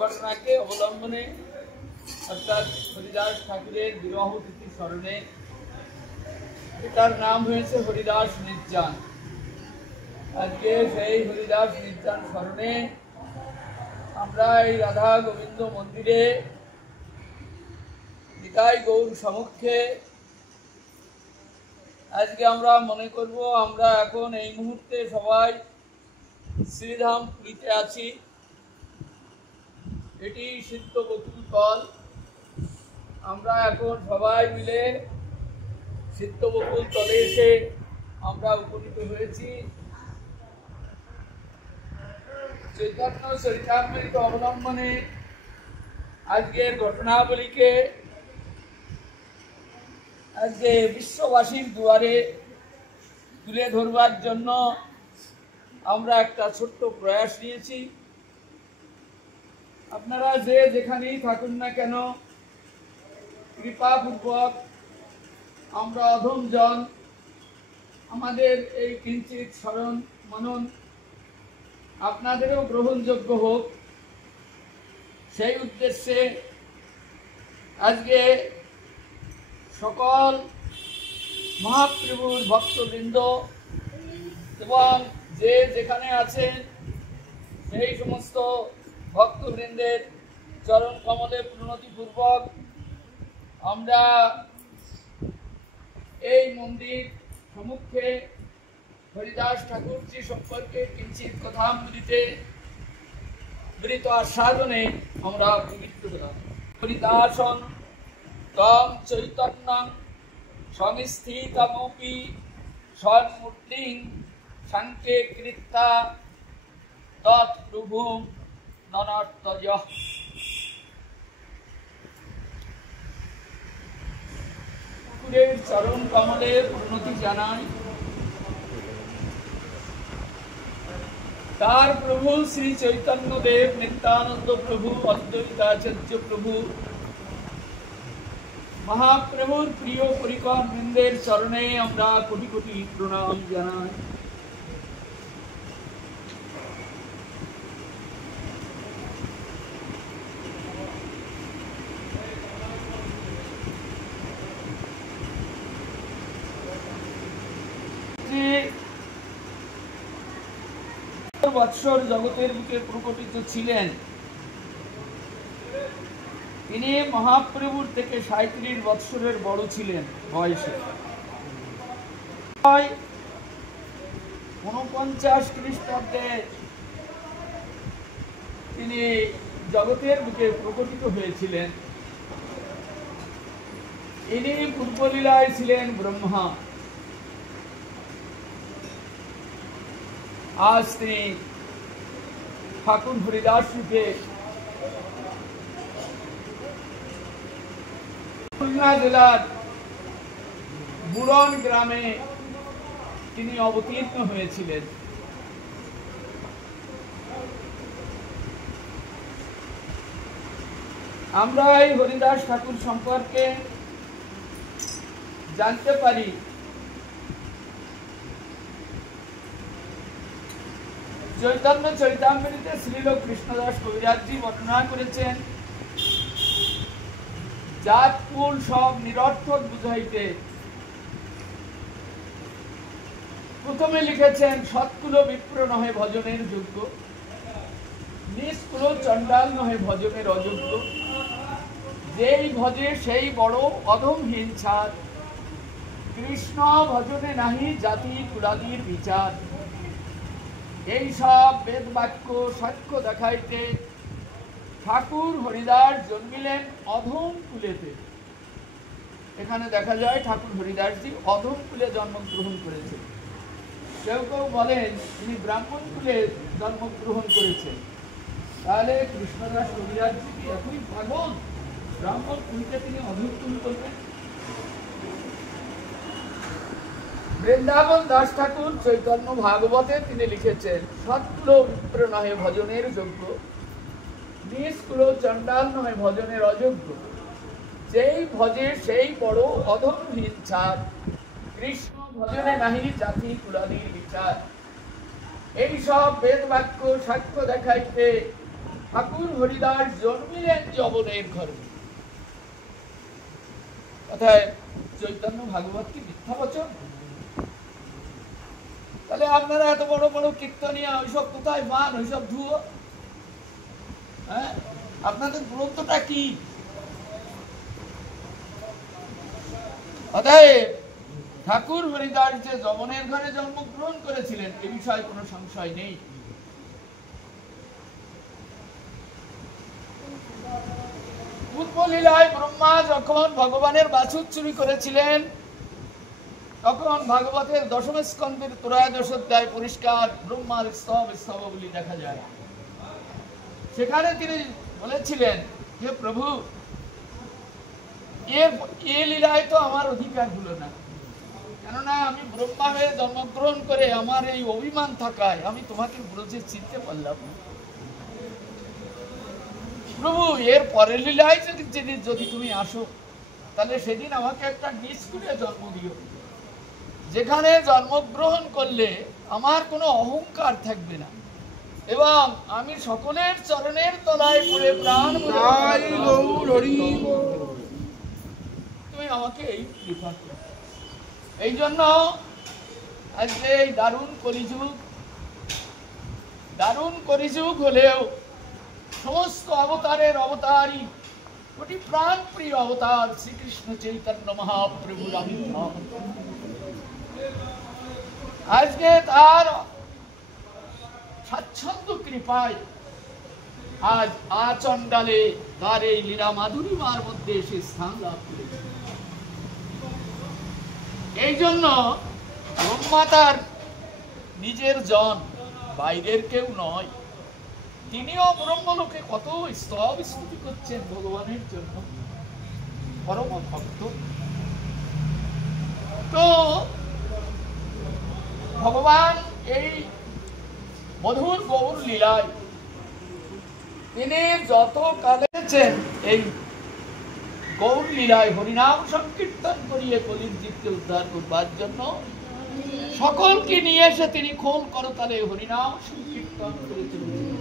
ঘটনাকে অবলম্বনে অর্থাৎ হরিদাস ঠাকুরের বিবাহ তিথি স্মরণে তার নাম হয়েছে হরিদাস নির্যান। আজকে সেই হরিদাস নির্যান স্মরণে আমরা এই রাধা গোবিন্দ মন্দিরে নিতাই গৌর সমক্ষে আজকে আমরা মনে করব আমরা এখন এই মুহূর্তে সবাই শ্রীধাম পুরীতে আছি। এটি সিদ্ধ বকুল তল। আমরা এখন সবাই মিলে সিদ্ধ বকুল তলে এসে আমরা উপনীত হয়েছি। চৈতন্য চরিতামৃত অবলম্বনে আজকের ঘটনাবলীকে আজকে বিশ্ববাসীর দুয়ারে তুলে ধরবার জন্য আমরা একটা ছোট্ট প্রয়াস নিয়েছি। আপনারা যে যেখানেই থাকুন না কেন, কৃপাপূর্বক আমরা অধম জন আমাদের এই কিঞ্চিত স্মরণ মনন আপনাদেরও গ্রহণযোগ্য হোক, সেই উদ্দেশ্যে আজকে সকল মহাপ্রভুর ভক্তবৃন্দ এবং যে যেখানে আছেন সেই সমস্ত ভক্তবৃন্দের চরণ কমলে প্রণতিপূর্বক আমরা এই মন্দির সম্মুখে হরিদাস ঠাকুরজি সম্পর্কে কিঞ্চিত কথামৃতে মৃত আস্বাদনে আমরা পবিত্র হলাম। হরিদাসন তম চৈতন্যং সংস্থিতমপি সন্মূর্তিং সাংকে কৃত্তা তৎপ্রভুং ননর্তয়ঃ। ঠাকুরের চরণ কমলে প্রণতি জানাই। তার প্রভু শ্রী চৈতন্য দেব, নিত্যানন্দ প্রভু, অদ্বৈতাচার্য প্রভু, মহাপ্রভুর প্রিয় পরিকর বৃন্দের চরণে আমরা কোটি কোটি প্রণাম জানাই। বৎসর জগতের বুকে প্রকটিত ছিলেন। তিনি মহাপ্রভুর থেকে ৩৭ বৎসরের বড় ছিলেন বয়সে। ৪৯ খ্রিস্টাব্দে তিনি জগতের বুকে প্রকটিত হয়েছিলেন। ইনি পূর্বলীলায় ছিলেন ব্রহ্মা। আজ তিনি ঠাকুর হরিদাস রূপে খুলনা জেলার বুড়ন গ্রামে তিনি অবতীর্ণ হয়েছিলেন। আমরা এই হরিদাস ঠাকুর সম্পর্কে জানতে পারি চৈতন্য চরিতামৃতে শ্রীল কৃষ্ণদাস কবিরাজজি বর্ণনা করেছেন, জাত কুল সব নিরর্থক বুঝাইতে প্রথমে লিখেছেন, সৎকুল বিপ্র নহে ভজনের যোগ্য, নিষ্কুল চণ্ডাল নহে ভজনের অযোগ্য, যেই ভজে সেই বড় অধমহীন ছাড়, কৃষ্ণ ভজনে নাহি জাতি কুলাদির বিচার। এই সব বেদ বাক্য সাক্ষ্য দেখাইতে ঠাকুর হরিদাস জন্মিলেন অধম কুলেতে। এখানে দেখা যায় ঠাকুর হরিদাসজি অধম কুলে জন্মগ্রহণ করেছেন। কেউ কেউ বলেন তিনি ব্রাহ্মণ কুলে জন্মগ্রহণ করেছেন। তাহলে কৃষ্ণদাস কবিরাজজি কি এতই পাগল, ব্রাহ্মণ কুলকে তিনি অধম কুল করবেন? বৃন্দাবন দাস ঠাকুর চৈতন্য ভাগবতে তিনি লিখেছেন, সৎকুল বিপ্র নহে ভজনের যোগ্য, নিষ্কুল চণ্ডাল নহে ভজনের অযোগ্য, যেই ভজে সেই বড় অধমহীন ছাড়, কৃষ্ণ ভজনে নাহি জাতি কুলাদির বিচার। এই সব বেদ বাক্য সাক্ষ্য দেখাইতে ঠাকুর হরিদাস জন্মিলেন যবনের গর্ভে। কথায় চৈতন্য ভাগবত কি মিথ্যা বচন? তাহলে আপনারা এত বড় বড় কীর্তনিয়া ওইসব কোথায় পান? ওইসব ধুয়ো। হ্যাঁ, আপনাদের গ্রন্থটা কি? অতএব ঠাকুর হরিদাস যে যবনের ঘরে জন্মগ্রহণ করেছিলেন এ বিষয়ে কোনো সংশয় নেই। পূর্ব লীলায় ব্রহ্মা যখন ভগবানের বাছুর চুরি করেছিলেন, তখন ভাগবতের দশম স্কন্ধের ত্রয়োদশ অধ্যায় পরিষ্কার ব্রহ্মার স্তবাবলী দেখা যায়। সেখানে তিনি বলেছিলেন, হে প্রভু, এ লীলায় তো আমার অধিকার হলো না, কেননা আমি ব্রহ্মা হয়ে জন্মগ্রহণ করে আমার এই অভিমান থাকায় আমি তোমাকে ব্রজে চিনতে পারলাম না। প্রভু, এর পরের লীলায় যদি তুমি আসো, তাহলে সেদিন আমাকে একটা নিষ্কুলে জন্ম দিও, যেখানে জন্মগ্রহণ করলে আমার কোনো অহংকার থাকবে না এবং আমি সকলের চরণের তলায় পড়ে প্রাণ তুমি আমাকে এই কৃপা করো। এই জন্য আজকে এই দারুণ কলিযুগ হলেও সমস্ত অবতারের অবতারই কোটি প্রাণ প্রিয় অবতার শ্রীকৃষ্ণ চৈতন্য মহাপ্রভুর আবির্ভাব। আজকে তার স্বাচ্ছন্দ্য কৃপায় আজ আচণ্ডালে তার এই লীলা মাধুরীমার মধ্যে এসে স্থান লাভ করেছে। এই জন্য ব্রহ্মা তার নিজের জন, বাইরের কেউ নয়। তিনিও ব্রহ্মলোকে কত স্তব স্তুতি করছেন ভগবানের জন্য, পরম ভক্ত। তো ভগবান এই মধুর গৌর লীলায় তিনি যত কালেছেন এই গৌর লীলায় হরিনাম সংকীর্তন করিয়ে কলির জীবকে উদ্ধার করবার জন্য সকলকে নিয়ে এসে তিনি খোল করতালে হরিনাম সংকীর্তন করে চলেছেন।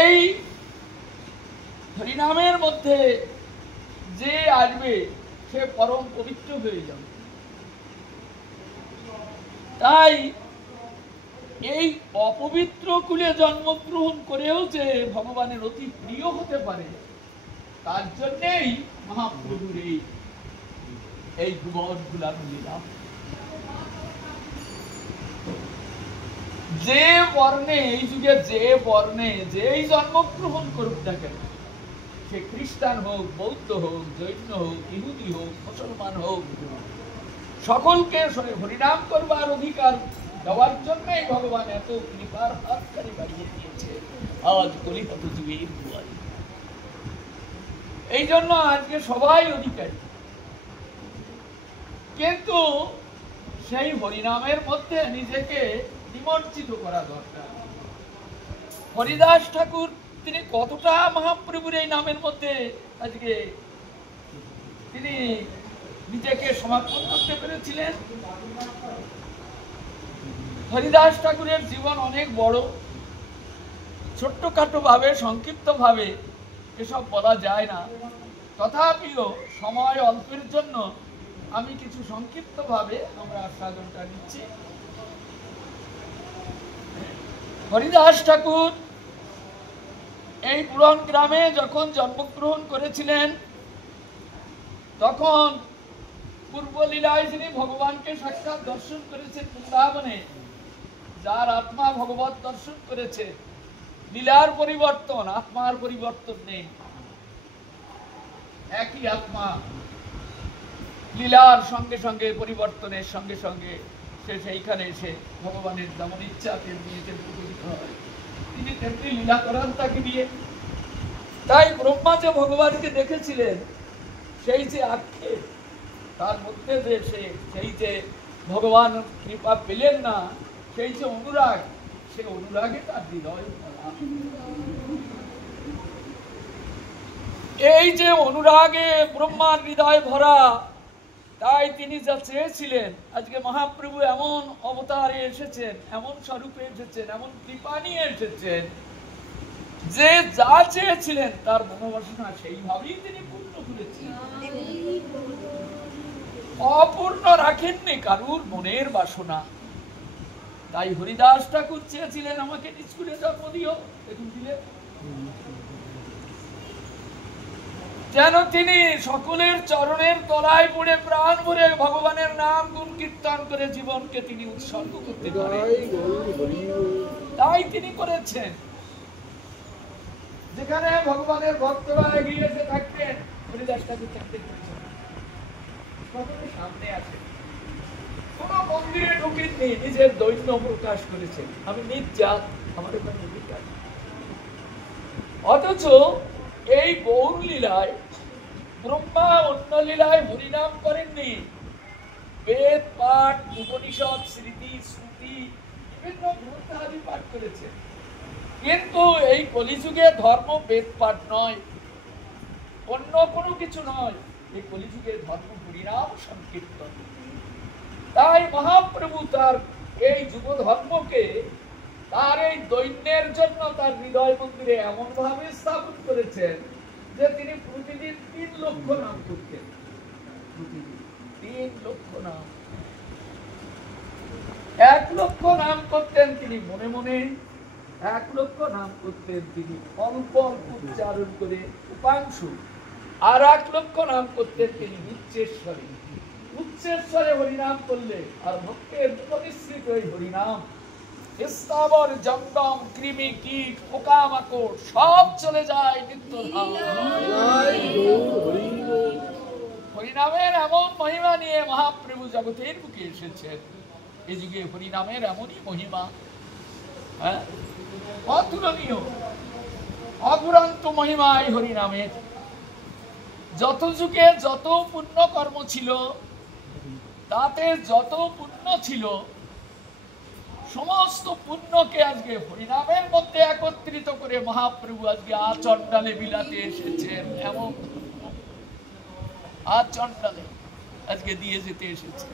এই হরিনামের মধ্যে যে আসবে সে পরম পবিত্র হয়ে যাবে। তাই এই অপবিত্র কুলে জন্মগ্রহণ করেও যে ভগবানের অতি প্রিয় হতে পারে, তার জন্যই মহাপ্রভুর এই ভুবন গুলা লীলা। যে বর্ণে এই যুগে যে বর্ণে যেই জন্মগ্রহণ করুক না কেন, সে খ্রিস্টান হোক, বৌদ্ধ হোক, জৈন হোক, ইহুদি হোক, মুসলমান হোক, সকলকে হরিনাম করবার অধিকার দেওয়ার জন্যই ভগবান এত কৃপার হাতখানি বাড়িয়ে দিয়েছে আজ কলিহত যুগের দুয়ারে। এই জন্য আজকে সবাই অধিকারী, কিন্তু সেই হরিনামের মধ্যে নিজেকে নিমজ্জিত করা দরকার। হরিদাস ঠাকুর তিনি কতটা মহাপ্রভুর এই নামের মধ্যে আজকে তিনি নিজেকে সমর্পণ করতে পেরেছিলেন। হরিদাস ঠাকুরের জীবন অনেক বড়, ছোট্টখাটো ভাবে সংক্ষিপ্ত ভাবে এসব বলা যায় না, তথাপিও সময় অল্পের জন্য আমি কিছু সংক্ষিপ্ত ভাবে আমরা আস্বাদনটা নিচ্ছি। হরিদাস ঠাকুর এই পুরন গ্রামে যখন জন্মগ্রহণ করেছিলেন তখন পূর্বলীলায় যিনি ভগবানকে সাক্ষাৎ দর্শন করেছেন বৃন্দাবনে, যার আত্মা ভগবত দর্শন করেছে, লীলার পরিবর্তন, আত্মার পরিবর্তন নেই, একই আত্মা লীলার সঙ্গে সঙ্গে পরিবর্তনের সঙ্গে সঙ্গে সে সেইখানে এসে ভগবানের যেমন ইচ্ছা তেমনি উপকৃত হয়, তিনি তেমনি লীলা করান তাকে দিয়ে। তাই ব্রহ্মা যে ভগবানকে দেখেছিলেন সেই যে আক্ষেপ তার মধ্যে যে সেই যে ভগবান কৃপা পেলেন না, সেই যে অনুরাগ, সে অনুরাগে তার হৃদয় এই যে অনুরাগে ব্রহ্মার হৃদয় ভরা, তাই তিনি যা চেয়েছিলেন আজকে মহাপ্রভু এমন অবতারে এসেছেন, এমন স্বরূপে এসেছেন, এমন কৃপা নিয়ে এসেছেন যে যা চেয়েছিলেন তার মনোবাসনা সেইভাবেই তিনি পূর্ণ করেছেন। অপূর্ণ রাখেননি কারুর মনের বাসনা। তাই হরিদাস ঠাকুর চেয়েছিলেন আমাকে নিজ করে জন্ম দিও, দেখুন দিলেন, যেন তিনি সকলের চরণের তলায় পড়ে প্রাণ ভরে ভগবানের নাম গুণ কীর্তন করে জীবনকে তিনি উৎসর্গ করতে পারেন। তাই তিনি করেছেন। যেখানে ভগবানের ভক্তরা এগিয়ে এসে থাকতেন, হরিদাস ঠাকুর থাকতে সামনে আছে, কোন মন্দিরে ঢুকেননি, নিজের দৈন্য প্রকাশ করেছেন, আমি নিজ জাত, আমার এখানে অধিকার। অথচ এই গৌর লীলায় ব্রহ্মা অন্য লীলায় হরিনাম করেননি, বেদ পাঠ, উপনিষদ, স্মৃতি, শ্রুতি, বিভিন্ন গ্রন্থাদি পাঠ করেছেন। কিন্তু এই কলিযুগে ধর্ম বেদ পাঠ নয়, অন্য কোনো কিছু নয়, এই কলিযুগে ধর্ম হরিনাম সংকীর্তন। তাই মহাপ্রভু তার এই যুব ধর্মকে তার এই দৈন্যের জন্য তার হৃদয় মন্দিরে এমন ভাবে স্থাপন করেছেন যে তিনি প্রতিদিন 3 লক্ষ নাম করতেন, প্রতিদিন 3 লক্ষ নাম, 1 লক্ষ নাম করতেন তিনি মনে মনে, 1 লক্ষ নাম করতেন তিনি অল্প অল্প উচ্চারণ করে উপাংশু, আর 1 লক্ষ নাম করতেন তিনি উচ্চেশ্বরে। উচ্চেশ্বরে হরিনাম করলে আর ভক্তের পরিশ্রিত এই হরিনাম স্থাবর জঙ্গম কৃমি কীট পোকামাকড় সব চলে যায় নিত্যধাম। হরিনামের এমন মহিমা নিয়ে মহাপ্রভু জগতের বুকে এসেছেন। এই যুগে হরিনামের এমনই মহিমা, হ্যাঁ, অতুলনীয়, অফুরন্ত মহিমা এই হরিনামের। যত যুগে যত পুণ্য কর্ম ছিল, তাতে যত পুণ্য ছিল, সমস্ত পুণ্যকে আজকে হরিনামের মধ্যে একত্রিত করে মহাপ্রভু আজকে আচণ্ডালে বিলাতে এসেছেন। এমন আচণ্ডালে আজকে দিয়ে যেতে এসেছে।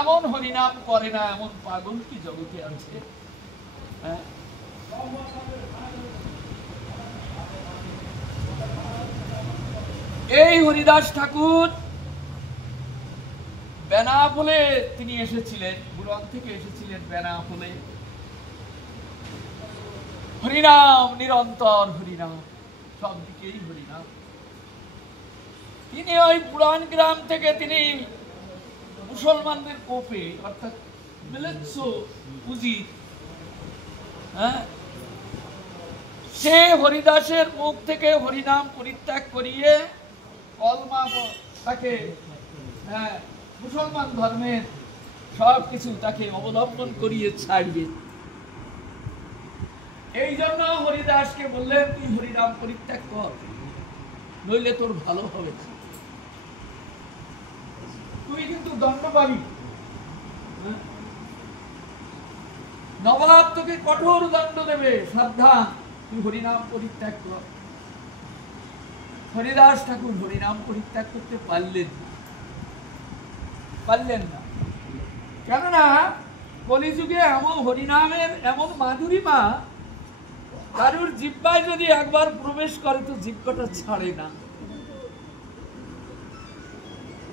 এমন হরিনাম করে না এমন পাগল কি জগতে আছে? এই হরিদাস ঠাকুর বেনাপোলে তিনি এসেছিলেন, বুড়ন থেকে এসেছিলেন বেনাপোলে। হরিনাম, নিরন্তর হরিনাম, সব দিকেই হরিনাম। তিনি ওই বুড়ান গ্রাম থেকে তিনি মুসলমানদের কোপে, অর্থাৎ সে হরিদাসের মুখ থেকে হরিনাম পরিত্যাগ করিয়ে কলমা তাকে মুসলমান ধর্মের সব কিছু তাকে অবলম্বন করিয়ে ছাড়বে। এই জন্য হরিদাসকে বললেন, তুই হরিনাম পরিত্যাগ কর, নইলে তোর ভালো হবে না, তুই কিন্তু দণ্ড পাবি। নবাব তোকে কঠোর দণ্ড দেবে, সাবধান, তুই হরিনাম পরিত্যাগ কর। হরিদাস ঠাকুর হরিনাম পরিত্যাগ করতে পারলেন না। কেননা কলিযুগে এমন হরিনামের এমন মাধুরীমা, কারুর জিহ্বায় যদি একবার প্রবেশ করে তো জিহ্বাটা ছাড়ে না,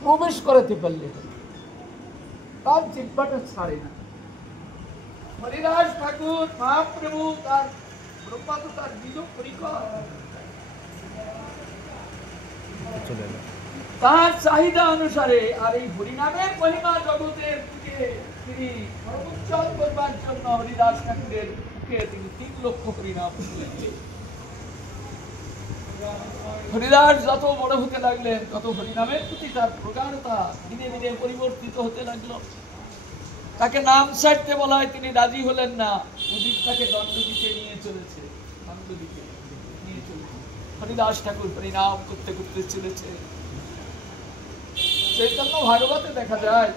প্রবেশ করাতে পারলে তার জিহ্বাটা ছাড়ে না। হরিদাস ঠাকুর মহাপ্রভু তার ব্রহ্মা তো তার নিজ পরিকর, তার চাহিদা অনুসারে আর এই হরিনামের মহিমা জগতের থেকে তিনি সর্বোচ্চল করবার জন্য হরিদাস ঠাকুরের মুখে তিনি 3 লক্ষ হরিনাম শুনলেন। হরিদাস যত বড় হতে লাগলেন তত হরিনামের প্রতি তার প্রগাঢ়তা দিনে দিনে পরিবর্তিত হতে লাগলো। তাকে নাম ছাড়তে বলা হয়, তিনি রাজি হলেন না। প্রদীপ তাকে দণ্ড দিতে নিয়ে চলেছে, হরিদাস ঠাকুর হরিনাম করতে করতে চলেছে। চৈতন্য ভাগবতে দেখা যায়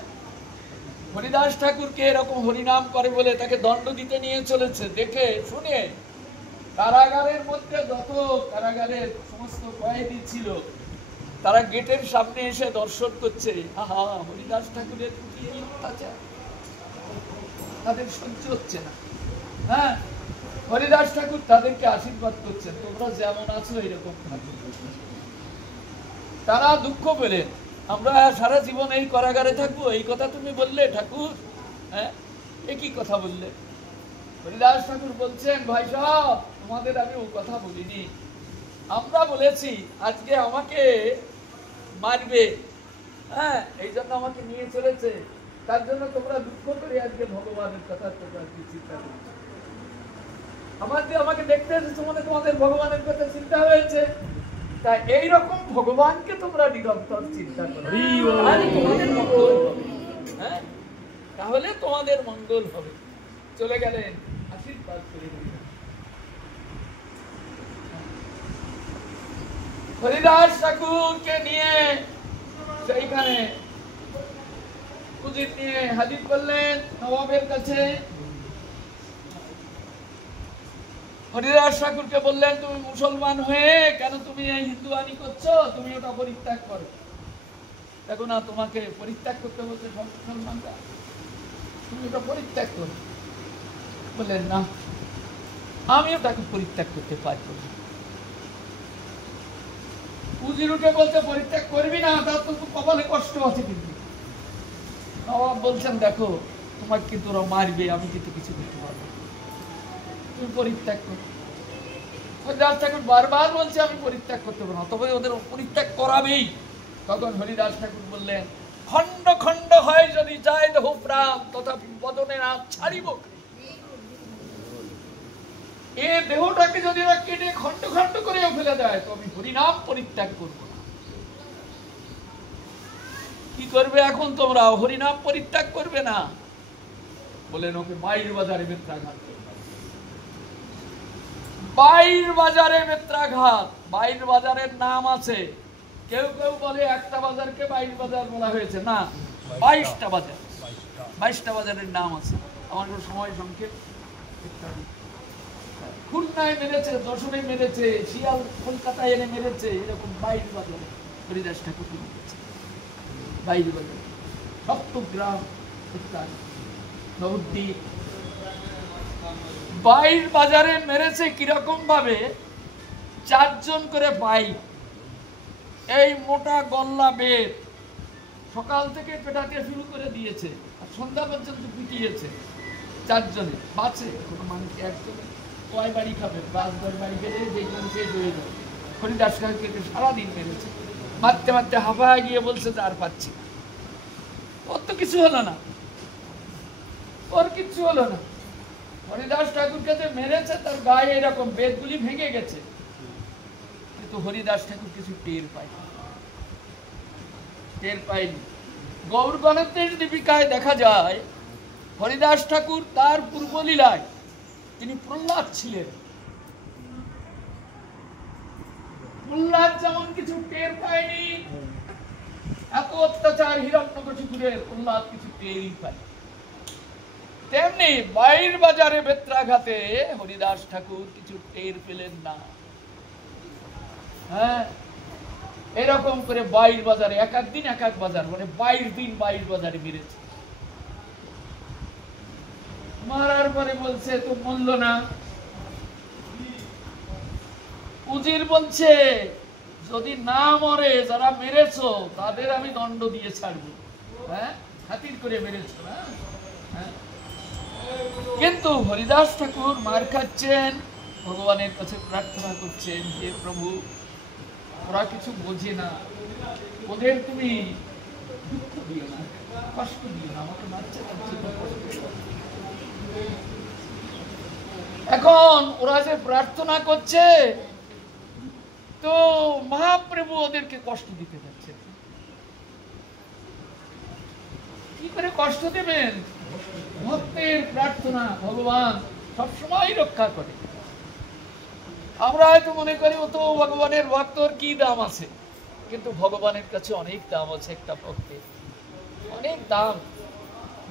হরিদাস ঠাকুরকে এরকম হরিনাম করে বলে তাকে দণ্ড দিতে নিয়ে চলেছে। দেখে শুনে কারাগারের মধ্যে যত কারাগারের সমস্ত কয়েদি ছিল তারা গেটের সামনে এসে দর্শন করছে। আহা, হরিদাস ঠাকুরের প্রতি এই অত্যাচার তাদের সহ্য হচ্ছে না। হ্যাঁ, হরিদাস ঠাকুর তাদেরকে আশীর্বাদ করছেন, তোমরা যেমন আছো এরকম থাকো। তারা দুঃখ পেলেন, আমরা সারা জীবন এই কারাগারে থাকবো, এই কথা তুমি বললে ঠাকুর? হ্যাঁ, একই কথা বললে। হরিদাস ঠাকুর বলছেন, ভাই সাহেব, তোমাদের আমি ও কথা বলিনি, আমরা বলেছি আজকে আমাকে মারবে, হ্যাঁ, এই জন্য আমাকে নিয়ে চলেছে, তার জন্য তোমরা দুঃখ করে আজকে ভগবানের কথা তোমরা চিন্তা করছো। আমাকে দেখতে এসেছো মানে তোমাদের ভগবানের কথা চিন্তা হয়েছে, তাই এইরকম ভগবানকে তোমরা নিরন্তর চিন্তা করো, তোমাদের মঙ্গল হবে। হ্যাঁ, তাহলে তোমাদের মঙ্গল হবে। চলে গেলেন, আশীর্বাদ করে দিলেন। হরিদাস ঠাকুরকে নিয়ে সেইখানে উজির নিয়ে হাজির করলেন নবাবের কাছে। হরিদাস ঠাকুরকে বললেন, তুমি মুসলমান হয়ে কেন তুমি এই হিন্দুয়ানি করছো, তুমি ওটা পরিত্যাগ করো। দেখো না, তোমাকে পরিত্যাগ করতে বলছে সব মুসলমানরা, তুমি ওটা পরিত্যাগ করো। বললেন, না, আমি ওটাকে পরিত্যাগ করতে পারবো না। উজির উঠে বলছে, পরিত্যাগ করবি না, তার তো কপালে কষ্ট আছে। কিন্তু নবাব বলছেন, দেখো তোমাকে কিন্তু ওরা মারবে, আমি কিন্তু কিছু দিতে পারবো, তুমি পরিত্যাগ করো। হরিদাস ঠাকুর বারবার বলছে আমি পরিত্যাগ করতে পারবো না, তবে ওদের পরিত্যাগ করাবেই। তখন হরিদাস ঠাকুর বললেন, খণ্ড খণ্ড হয় যদি যায় দেহ প্রাণ, তথাপি বদনে না ছাড়িব। এ দেহটাকে যদি ওরা কেটে খণ্ড খণ্ড করে ফেলে দেয় তো আমি হরিনাম পরিত্যাগ করবো না। কি করবে এখন তোমরা? হরিনাম পরিত্যাগ করবে না? বলেন, ওকে বাইর বাজারে বেত্রাঘাত। বাইর বাজারে বেত্রাঘাত, বাইর বাজারের নাম আছে। কেউ কেউ বলে একটা বাজারকে বাইর বাজার বলা হয়েছে, না, 22টা বাজার, 22টা বাজারের নাম আছে। আমার সময় সংক্ষেপ। খুলনায় মেরেছে, যশোরে মেরেছে, শিয়াল কলকাতায় এনে মেরেছে, এরকম বাইর বাজারে হরিদাস ঠাকুর মেরেছে। বাইর বাজার, সপ্তগ্রাম, নবদ্বীপ, বাইর বাজারে মেরেছে। কিরকম ভাবে? 4 জন করে বাইক, এই মোটা গল্লা বেত, সকাল থেকে পেটাতে শুরু করে দিয়েছে আর সন্ধ্যা পর্যন্ত পিটিয়েছে। 4 জনে বাঁচে, কোনো মানুষ একজনে কয় বাড়ি খাবে? 5-10 বাড়ি গেলে যেইজন শেষ হয়ে যাবে। হরিদাস ঠাকুরকে সারাদিন মেরেছে, মারতে মারতে হাঁপায় গিয়ে বলছে যে আর পাচ্ছি না। ওর তো কিছু হলো না, ওর কিচ্ছু হলো না। হরিদাস ঠাকুরকে যে মেরেছে তার গায়ে এরকম বেদগুলি ভেঙে গেছে, কিন্তু হরিদাস ঠাকুর কিছু টের পায়নি। গৌরগণের দীপিকায় দেখা যায় হরিদাস ঠাকুর তার পূর্বলীলায় তিনি প্রহ্লাদ ছিলেন। প্রহ্লাদ যেমন কিছু টের পায়নি, এত অত্যাচার হিরণ্যকশিপুরের, প্রহ্লাদ কিছু টেরই পায়। তেমনি বাইর বাজারে বেত্রাঘাতে হরিদাস ঠাকুর কিছু টের পেলেন না। হ্যাঁ, এরকম করে বাইর বাজারে এক এক দিন এক এক বাজার, মানে 22 দিন বাইর বাজারে মেরেছে। মারার পরে বলছে তো মূল্য না। উজির বলছে যদি না মরে যারা মেরেছো তাদের আমি দণ্ড দিয়ে ছাড়বো। হ্যাঁ, খাতির করে মেরেছো না। হ্যাঁ, কিন্তু হরিদাস ঠাকুর মার খাচ্ছেন, ভগবানের কাছে প্রার্থনা করছেন যে প্রভু ওরা কিছু বোঝে না, ওদের তুমি দুঃখ দিও না, কষ্ট দিও না, আমাকে মারছে। এখন ওরা যে প্রার্থনা করছে তো মহাপ্রভু ওদেরকে কষ্ট দিতে যাচ্ছে। কি করে কষ্ট দেবেন? ভক্তের প্রার্থনা ভগবান সবসময় রক্ষা করে। আমরা হয়তো মনে করি ও তো ভগবানের ভক্তর কি দাম আছে, কিন্তু ভগবানের কাছে অনেক দাম আছে। একটা ভক্তের অনেক দাম।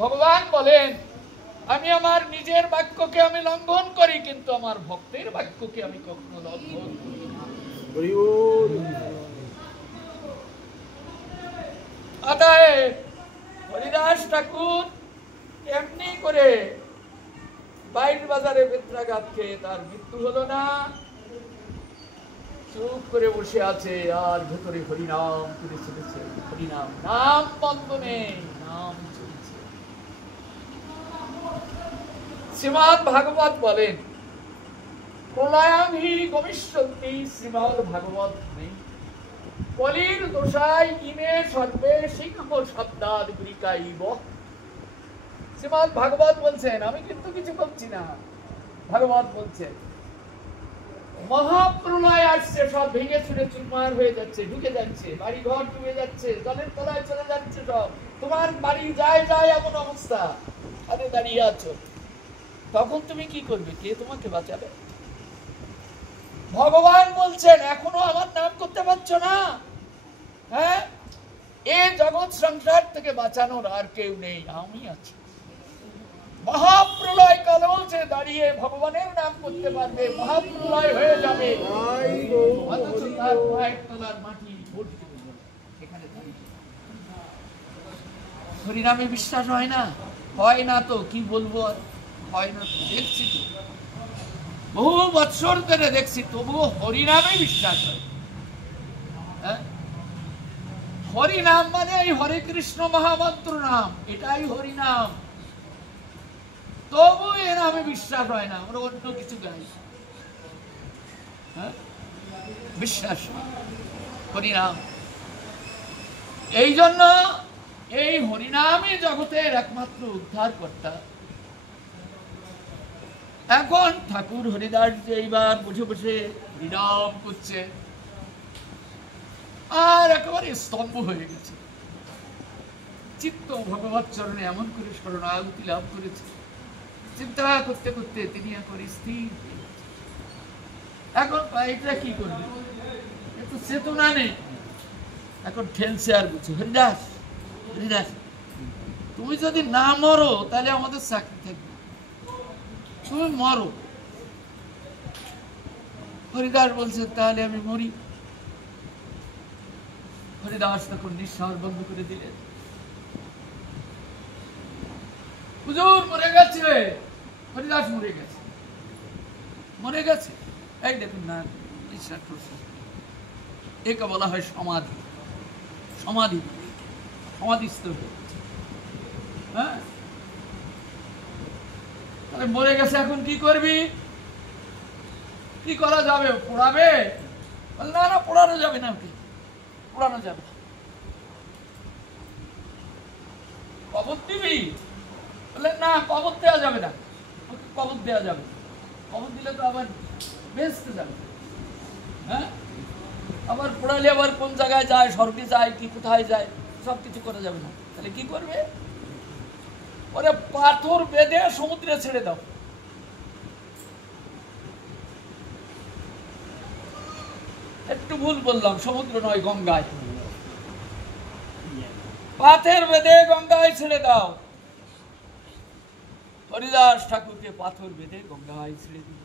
ভগবান বলেন আমি আমার নিজের বাক্যকে আমি লঙ্ঘন করি, কিন্তু আমার ভক্তের বাক্যকে আমি কখনো লঙ্ঘন করি না। অতএব হরিদাস ঠাকুর এমনি করে বাইর বাজারে বেত্রাঘাত খেয়ে তার মৃত্যু হলো না, চুপ করে বসে আছে আর ভেতরে হরিনাম করে চলেছে। হরিনাম, নাম বন্ধ নেই, নাম চলছে। শ্রীমদ্ ভাগবত বলেন প্রলয়াংহি গমিষ্যন্তি শ্রীমদ্ ভাগবত নেই কলির দোষায় ইমে সর্বে সিংহ শব্দাদ বৃকাইব। শ্রীমদ্ ভাগবত বলছেন, আমি কিন্তু কিছু বলছি না, ভাগবত বলছেন মহাপ্রলয় আসছে, সব ভেঙে ছুড়ে চুরমার হয়ে যাচ্ছে, ঢুকে যাচ্ছে, বাড়ি ঘর ডুবে যাচ্ছে, জলের তলায় চলে যাচ্ছে সব, তোমার বাড়ি যায় যায় এমন অবস্থা, আরে দাঁড়িয়ে আছো। তখন তুমি কি করবে? কে তোমাকে বাঁচাবে? ভগবান বলছেন এখনো আমার নাম করতে পারছো না? হ্যাঁ, এই জগৎ সংসার থেকে বাঁচানোর আর কেউ নেই, আমি আছি। মহাপ্রলয় কালেও যে দাঁড়িয়ে ভগবানের নাম করতে পারবে, মহাপ্রলয় হয়ে যাবে, অথচ তার পায়ের তলার মাটি এখানে দাঁড়িয়ে। হরিনামে বিশ্বাস হয় না? হয় না তো কি বলবো, হয় না তো, দেখছি তো বহু বৎসর ধরে দেখছি, তবুও হরিনামে বিশ্বাস হয়। হ্যাঁ, হরিনাম মানে এই হরে কৃষ্ণ মহামন্ত্র নাম, এটাই হরিনাম। তবু এ নামে বিশ্বাস হয় না, আমরা অন্য কিছু গাই। হ্যাঁ, বিশ্বাস হরিনাম। এই জন্য এই হরিনামই জগতের একমাত্র উদ্ধার কর্তা। এখন ঠাকুর হরিদাস যে এইবার বসে বসে হরিনাম করছে আর একেবারে স্তম্ভ হয়ে গেছে, চিত্ত ভগবৎ চরণে এমন করে শরণাগতি লাভ করেছে, চিন্তা করতে করতে তিনি এখন স্থির। এখন পাইটা কি করবে? একটু চেতনা নেই, এখন ঠেলছে আর বলছে হরিদাস হরিদাস তুমি যদি না মরো তাহলে আমাদের চাকরি থাকবে, তুমি মরো। হরিদাস বলছে তাহলে আমি মরি। হরিদাস তখন নিঃশ্বাস বন্ধ করে দিলেন। হুজুর মরে গেছে, হরিদাস মরে গেছে, মরে গেছে। এই দেখুন না, নিঃশ্বাস প্রশ্বাস, একে বলা হয় সমাধি। সমাধি সমাধিস্থ। হ্যাঁ, তাহলে মরে গেছে, এখন কি করবি? কি করা যাবে? পোড়াবে? না না, পোড়ানো যাবে না, ওকে পোড়ানো যাবে। কবর দিবি? বললেন না, কবর দেওয়া যাবে না, ওকে কবর দেওয়া যাবে। কবর দিলে তো আবার বেঁচতে যাবে। হ্যাঁ, আবার পোড়ালে আবার কোন জায়গায় যায়, স্বর্গে যায় কি কোথায় যায়, সব কিছু করা যাবে না। তাহলে কি করবে? ওরে পাথর বেঁধে সমুদ্রে ছেড়ে দাও। একটু ভুল বললাম, সমুদ্র নয়, গঙ্গায়। পাথর বেঁধে গঙ্গায় ছেড়ে দাও। হরিদাস ঠাকুরকে পাথর বেঁধে গঙ্গায় ছেড়ে দিল।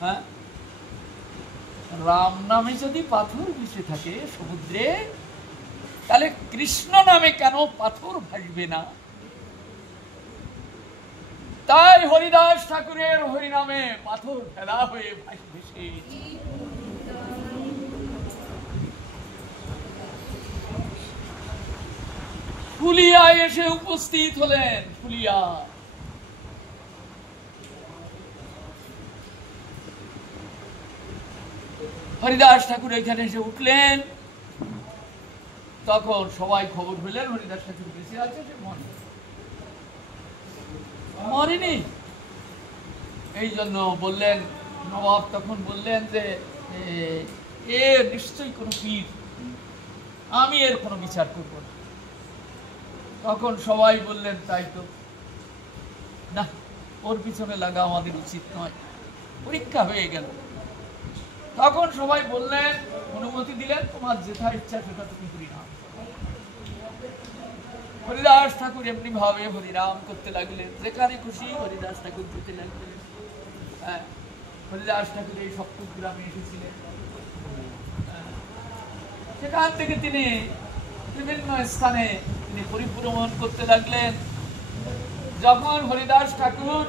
হ্যাঁ, রাম নামে যদি পাথর মিশে থাকে সমুদ্রে, তাহলে কৃষ্ণ নামে কেন পাথর ভাসবে না? তাই হরিদাস ঠাকুরের হরিনামে পাথর ফেলা হয়ে ভেসে ফুলিয়া এসে উপস্থিত হলেন। ফুলিয়া হরিদাস ঠাকুর এখানে এসে উঠলেন। তখন সবাই খবর পেলেন হরিদাস ঠাকুর বেঁচে আছে, সে মরেনি। এই জন্য বললেন, নবাব তখন বললেন যে এ নিশ্চয়ই কোনো পীর, আমি এর কোনো বিচার করব না। তখন সবাই বললেন তাই তো, না, ওর পিছনে লাগা আমাদের উচিত নয়, পরীক্ষা হয়ে গেল। তখন সবাই বললেন, অনুমতি দিলেন, তোমার যেটা ইচ্ছা সেটা তুমি হরিনাম। হরিদাস ঠাকুর এমনি ভাবে হরিনাম করতে লাগলেন, যেখানে খুশি হরিদাস ঠাকুর যেতে লাগলেন। হ্যাঁ, হরিদাস ঠাকুর এই সপ্তম গ্রামে এসেছিলেন। সেখান থেকে তিনি বিভিন্ন স্থানে তিনি পরিভ্রমণ করতে লাগলেন। যখন হরিদাস ঠাকুর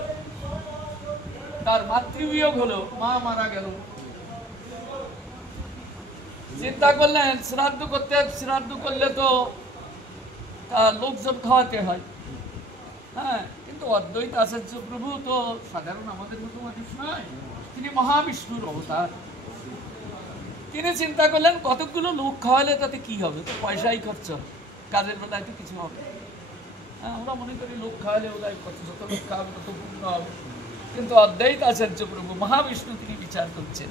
তার মাতৃবিয়োগ হলো, মা মারা গেল, চিন্তা করলেন শ্রাদ্ধ করলে তো লোকজন খাওয়াতে হয়। হ্যাঁ, কিন্তু অদ্বৈত আচার্য প্রভু তো সাধারণ আমাদের মতো মানুষ নয়, তিনি মহাবিষ্ণুর অবতার। তিনি চিন্তা করলেন কতগুলো লোক খাওয়ালে তাতে কি হবে, তো পয়সাই খরচ, কাজের বেলায় তো কিছু হবে। হ্যাঁ, আমরা মনে করি লোক খাওয়ালে ওলাই কত, যত লোক খাওয়াবে তত পূর্ণ হবে। কিন্তু অদ্বৈত আচার্য প্রভু মহাবিষ্ণু তিনি বিচার করছেন,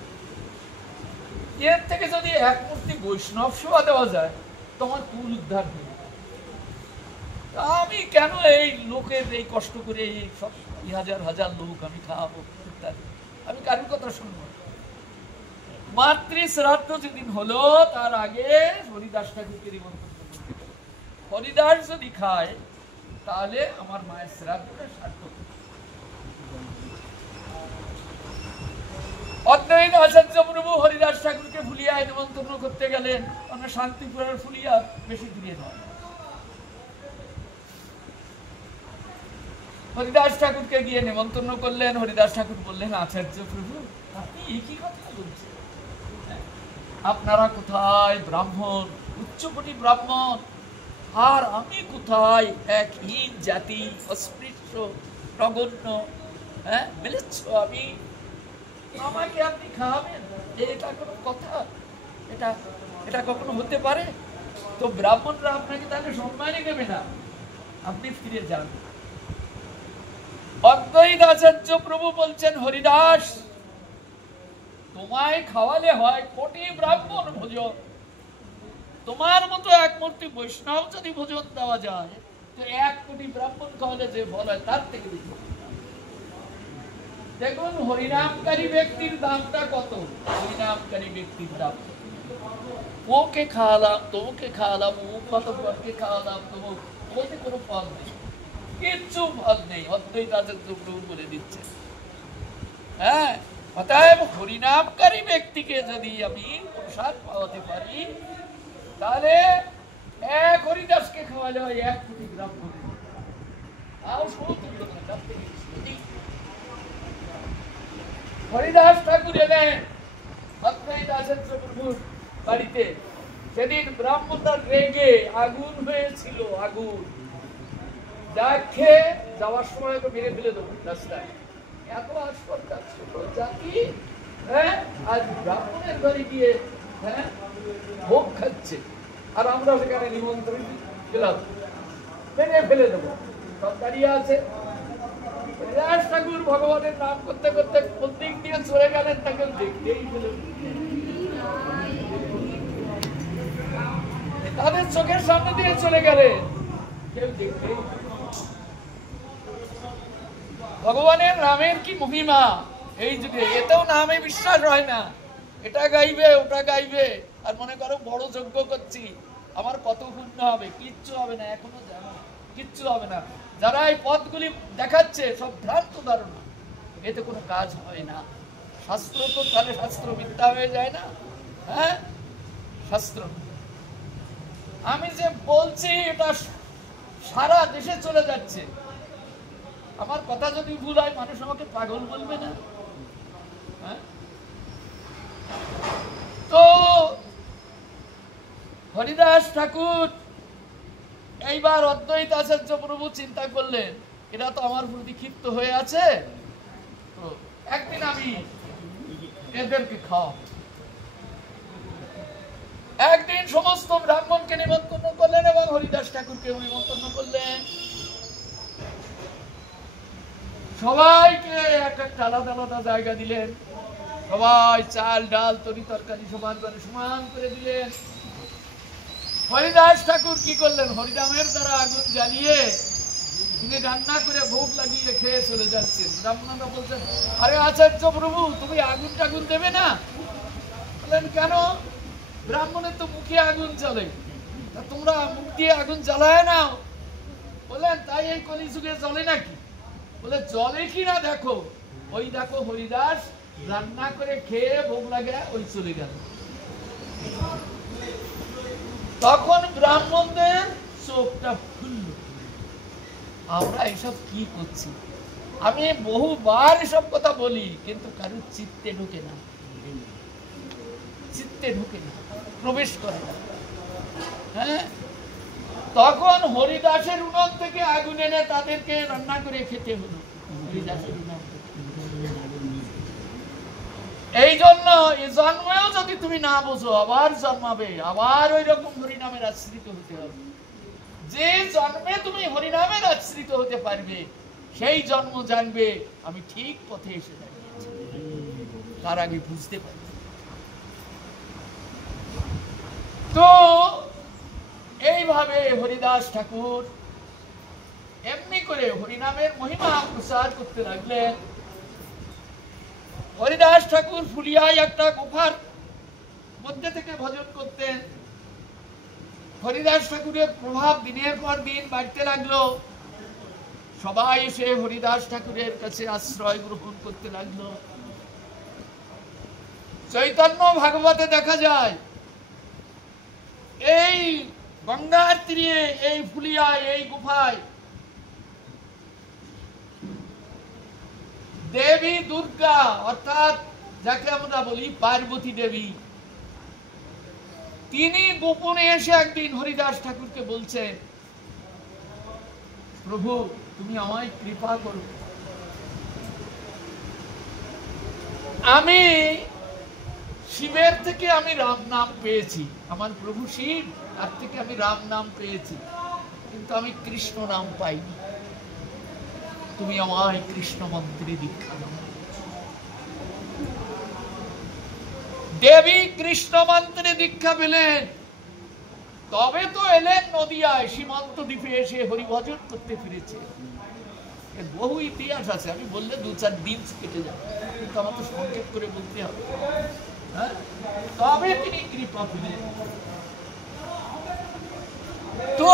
এর থেকে যদি এক মূর্তি বৈষ্ণব সেবা দেওয়া যায় তোমার কুল উদ্ধার হবে। আমি কেন এই লোকের এই কষ্ট করে এই সব হাজার হাজার লোক আমি খাওয়াবো ইত্যাদি, আমি কারোর কথা শুনবো। মাতৃ শ্রাদ্ধ যেদিন হলো তার আগে হরিদাস ঠাকুরকে নিমন্ত্রণ করতে, হরিদাস যদি খায় তাহলে আমার মায়ের শ্রাদ্ধটা সার্থক। অদ্বৈত আচার্য প্রভু হরিদাস ঠাকুরকে ফুলিয়ায় নিমন্ত্রণ করতে গেলেন। আমরা শান্তিপুরের ফুলিয়া বেশি দূরে নয়। হরিদাস ঠাকুরকে গিয়ে নিমন্ত্রণ করলেন। হরিদাস ঠাকুর বললেন, আচার্য প্রভু আপনি একই কথা বলছেন, আপনারা কোথায় ব্রাহ্মণ, উচ্চকোটি ব্রাহ্মণ, আর আমি কোথায় এক হীন জাতি, অস্পৃশ্য, নগণ্য। হ্যাঁ, বলেছ আমি, আমাকে আপনি খাওয়াবেন? এটা কোনো কথা? এটা কখনো হতে পারে? তো ব্রাহ্মণরা আপনাকে তাহলে সম্মানই দেবে না, আপনি ফিরে যান। অদ্বৈত আচার্য প্রভু বলছেন, হরিদাস তোমায় খাওয়ালে হয় কোটি ব্রাহ্মণ ভোজন, তোমার মতো এক মূর্তি বৈষ্ণব যদি ভোজন দেওয়া যায় তো 1 কোটি ব্রাহ্মণ খাওয়ালে যে ফল হয় তার থেকে বেশি। দেখুন হরিনামকারী ব্যক্তির দামটা কত, হরিনামকারী ব্যক্তির দাম। ওকে খাওয়ালাম, তোমাকে খাওয়ালাম, কে খাওয়ালাম, তোমাকে কোনো ফল নেই, কিচ্ছু ফল নেই। অদ্বৈত আচার্য প্রভু বলে দিচ্ছে। হ্যাঁ, অতএব হরিনামকারী ব্যক্তিকে যদি আমি প্রসাদ পাওয়াতে পারি তাহলে এক হরিদাসকে খাওয়ালে হয় 1 কোটি ব্রাহ্মণ। আর সমতুল্য না, তার থেকে বেশি। হরিদাস ঠাকুর এলেন অদ্বৈত আচার্য প্রভুর বাড়িতে। সেদিন ব্রাহ্মণরা রেগে আগুন হয়েছিল, আগুন যা খেয়ে যাওয়ার সময় মেরে ফেলে দেবো রাস্তায়। এত আস্পর্ধা ছিল জাতি। হ্যাঁ, আজ ব্রাহ্মণের বাড়ি গিয়ে হ্যাঁ ভোগ খাচ্ছে, আর আমরা সেখানে নিমন্ত্রণ পেলাম, মেরে ফেলে দেবো। সব দাঁড়িয়ে আছে। হরিদাস ঠাকুর ভগবানের নাম করতে করতে কোন দিক দিয়ে চলে গেলেন তাকে দেখতেই ফেলে। তাদের চোখের সামনে দিয়ে চলে গেলেন, কেউ দেখতেই ভগবানের নামের কি মহিমা এই যুগে। এতেও নামে বিশ্বাস হয় না, এটা গাইবে ওটা গাইবে আর মনে করো বড় যজ্ঞ করছি, আমার কত পুণ্য হবে। কিচ্ছু হবে না, এখনো জানো কিচ্ছু হবে না। যারা এই পথগুলি দেখাচ্ছে সব ভ্রান্ত ধারণা, এতে কোনো কাজ হয় না। শাস্ত্র তো তাহলে শাস্ত্র মিথ্যা হয়ে যায় না? হ্যাঁ, শাস্ত্র আমি যে বলছি এটা সারা দেশে চলে যাচ্ছে। আমার কথা যদি ভুল হয় মানুষ আমাকে পাগল বলবে না? হ্যাঁ, তো হরিদাস ঠাকুর এইবার অদ্বৈত আচার্য প্রভু চিন্তা করলেন এরা তো আমার প্রতি ক্ষিপ্ত হয়ে আছে, তো একদিন আমি এদেরকে খাওয়াবো। একদিন সমস্ত ব্রাহ্মণকে নিমন্ত্রণ করলেন এবং হরিদাস ঠাকুরকে নিমন্ত্রণ করলেন। সবাইকে এক একটা আলাদা আলাদা জায়গা দিলেন, সবাই চাল ডাল তরি তরকারি সমান করে দিলেন। হরিদাস ঠাকুর কি করলেন, হরিনামের দ্বারা আগুন জ্বালিয়ে তিনি রান্না করে ভোগ লাগিয়ে খেয়ে চলে যাচ্ছেন। ব্রাহ্মণরা বলছেন, আরে আচার্য প্রভু তুমি আগুন টাগুন দেবে না? বললেন, কেন? ব্রাহ্মণের তো মুখে আগুন জ্বলে, তা তোমরা মুখ দিয়ে আগুন জ্বালায় নাও। বললেন, তাই এই কলিযুগে জ্বলে নাকি? বলে, জ্বলে কিনা দেখো। ওই দেখো হরিদাস রান্না করে খেয়ে ভোগ লাগে ওই চলে গেল। তখন ব্রাহ্মণদের চোখটা খুলল, আমরা এসব কি করছি? আমি বহুবার এসব কথা বলি, কিন্তু কারোর চিত্তে ঢুকে না, চিত্তে ঢুকে না, প্রবেশ করে না। হ্যাঁ, তখন হরিদাসের উনুন থেকে আগুন এনে তাদেরকে রান্না করে খেতে হলো। হরিদাসের উনুন এই জন্য এই জন্মেও যদি তুমি না বোঝো আবার জন্মাবে, আবার ওই রকম হরিনামের আশ্রিত হতে হবে। যে জন্মে তুমি হরিনামের আশ্রিত হতে পারবে সেই জন্ম জানবে আমি ঠিক পথে এসে দাঁড়িয়েছি, তার আগে বুঝতে পারবে। তো এইভাবে হরিদাস ঠাকুর এমনি করে হরিনামের মহিমা প্রচার করতে লাগলেন। হরিদাস ঠাকুর ফুলিয়ায় একটা গুফার মধ্যে থেকে ভজন করতেন। হরিদাস ঠাকুরের প্রভাব দিনের পর দিন বাড়তে লাগলো। সবাই এসে হরিদাস ঠাকুরের কাছে আশ্রয় গ্রহণ করতে লাগলো। চৈতন্য ভাগবতে দেখা যায় এই গঙ্গার তীরে এই ফুলিয়ায় এই গুফায় দেবী দুর্গা অর্থাৎ যাকে আমরা বলি পার্বতী দেবী, তিনি গোপনে এসে একদিন হরিদাস ঠাকুরকে বলছেন, প্রভু তুমি আমায় কৃপা করো, আমি শিবের থেকে আমি রাম নাম পেয়েছি, আমার প্রভু শিব তার থেকে আমি রাম নাম পেয়েছি, কিন্তু আমি কৃষ্ণ নাম পাইনি, তুমি আমায় কৃষ্ণ মন্ত্রে দীক্ষা দাও। দেবী কৃষ্ণ মন্ত্রে দীক্ষা পেলেন, তবে তো এলেন নদিয়ায়, সীমান্ত দ্বীপে এসে হরিভজন করতে ফিরেছে। বহু ইতিহাস আছে, আমি বললে 2-4 দিন কেটে যাবে, কিন্তু আমার তো সংক্ষেপ করে বলতে হবে। হ্যাঁ, তবে তিনি কৃপা পেলেন। তো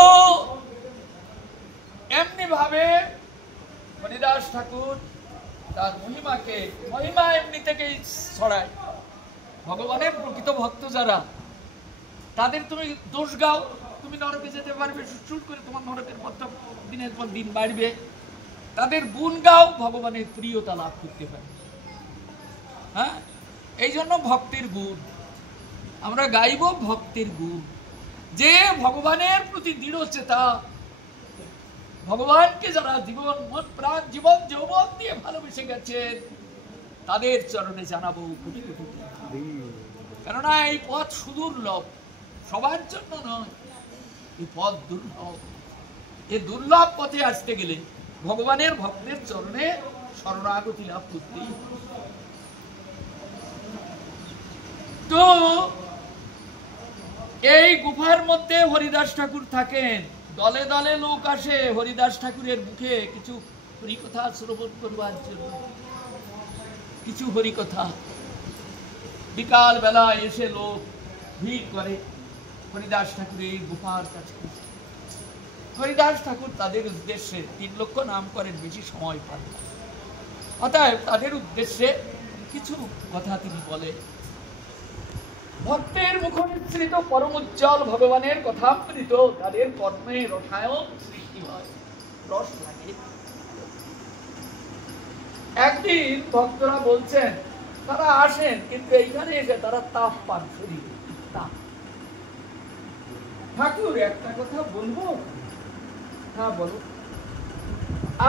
এমনি ভাবে হরিদাস ঠাকুর তার মহিমা এমনি থেকেই ছড়ায়। ভগবানের প্রকৃত ভক্ত যারা, তাদের তুমি দোষ গাও, তুমি নরকে যেতে পারবে, সুর করে তোমার নরকের পথটা দিনের পর দিন বাড়বে। তাদের গুণ গাও, ভগবানের প্রিয়তা লাভ করতে পারবে। হ্যাঁ, এই জন্য ভক্তের গুণ আমরা গাইব, ভক্তের গুণ। যে ভগবানের প্রতি দৃঢ় চেতা, ভগবানকে যারা জীবন মন প্রাণ জীবন যৌবন দিয়ে ভালোবেসে গেছেন, তাদের চরণে জানাবো কোটি কোটি। কেননা এই পথ সুদুর্লভ, সবার জন্য নয়, এই পথ দুর্লভ। এই দুর্লভ পথে আসতে গেলে ভগবানের ভক্তের চরণে শরণাগতি লাভ করতেই। তো এই গুফার মধ্যে হরিদাস ঠাকুর থাকেন, দলে দলে লোক আসে হরিদাস ঠাকুরের মুখে কিছু হরিকথা শ্রবণ করবার জন্য। কিছু হরিকথা বিকাল বেলায় এসে লোক ভিড় করে হরিদাস ঠাকুরের গুফার কাছে। হরিদাস ঠাকুর তাদের উদ্দেশ্যে 3 লক্ষ নাম করেন, বেশি সময় পান না। অতএব তাদের উদ্দেশ্যে কিছু কথা তিনি বলেন। ভক্তের মুখনিসৃত পরম উজ্জ্বল ভগবানের কথামৃত তাদের কর্মে রসায়ন সৃষ্টি হয়, রস লাগে। একদিন ভক্তরা বলছেন, তারা আসেন কিন্তু এইখানে এসে তারা তাপ পান, শরীরে তাপ। ঠাকুর একটা কথা বলবো? হ্যাঁ বলো।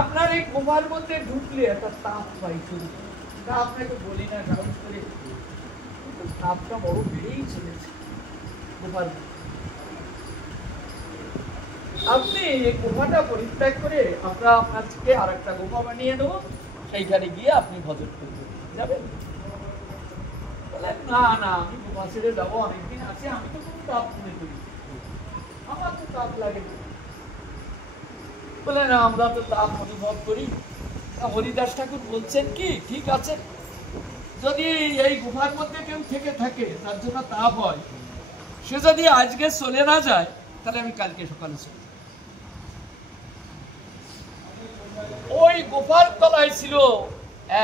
আপনার এই গুফার মধ্যে ঢুকলে একটা তাপ পাই শরীরে, তা আপনাকে বলি না সাহস করে, তাপটা বড় বেড়েই চলেছে গুফার মধ্যে। আপনি এই গুফাটা পরিত্যাগ করে আমরা আপনাকে আর একটা গুফা বানিয়ে দেবো, সেইখানে গিয়ে আপনি ভজন করবেন, যাবেন? না না, আমি গুফা ছেড়ে যাবো, অনেকদিন আছে, আমি তো কোনো তাপ মনে করি, আমার তো তাপ লাগে না। বলে না, আমরা তো তাপ অনুভব করি। হরিদাস ঠাকুর বলছেন কি, ঠিক আছে, যদি এই গুফার মধ্যে কেউ থেকে থাকে তার জন্য তাপ হয়, সে যদি আজকে চলে না যায় তাহলে আমি কালকে সকালে চলে যাব। ওই গুফার তলায় ছিল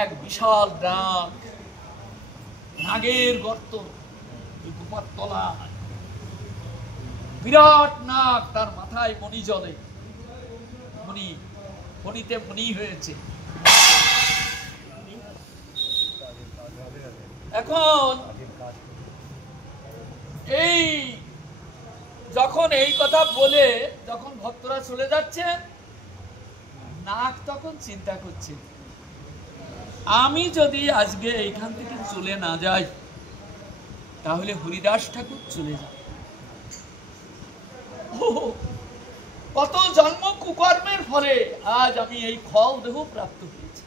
এক বিশাল নাগ, নাগের গর্ত। ওই গুফার তলায় বিরাট নাগ, তার মাথায় মণি জ্বলে, মণি, মণিতে মণি হয়েছে। এখন এই যখন এই কথা বলে যখন ভক্তরা চলে যাচ্ছে, নাগ তখন চিন্তা করছে, আমি যদি আজকে এইখান থেকে চলে না যাই তাহলে হরিদাস ঠাকুর চলে যাবে। কত জন্ম কুকর্মের ফলে আজ আমি এই ক্ষল দেহ প্রাপ্ত হয়েছি,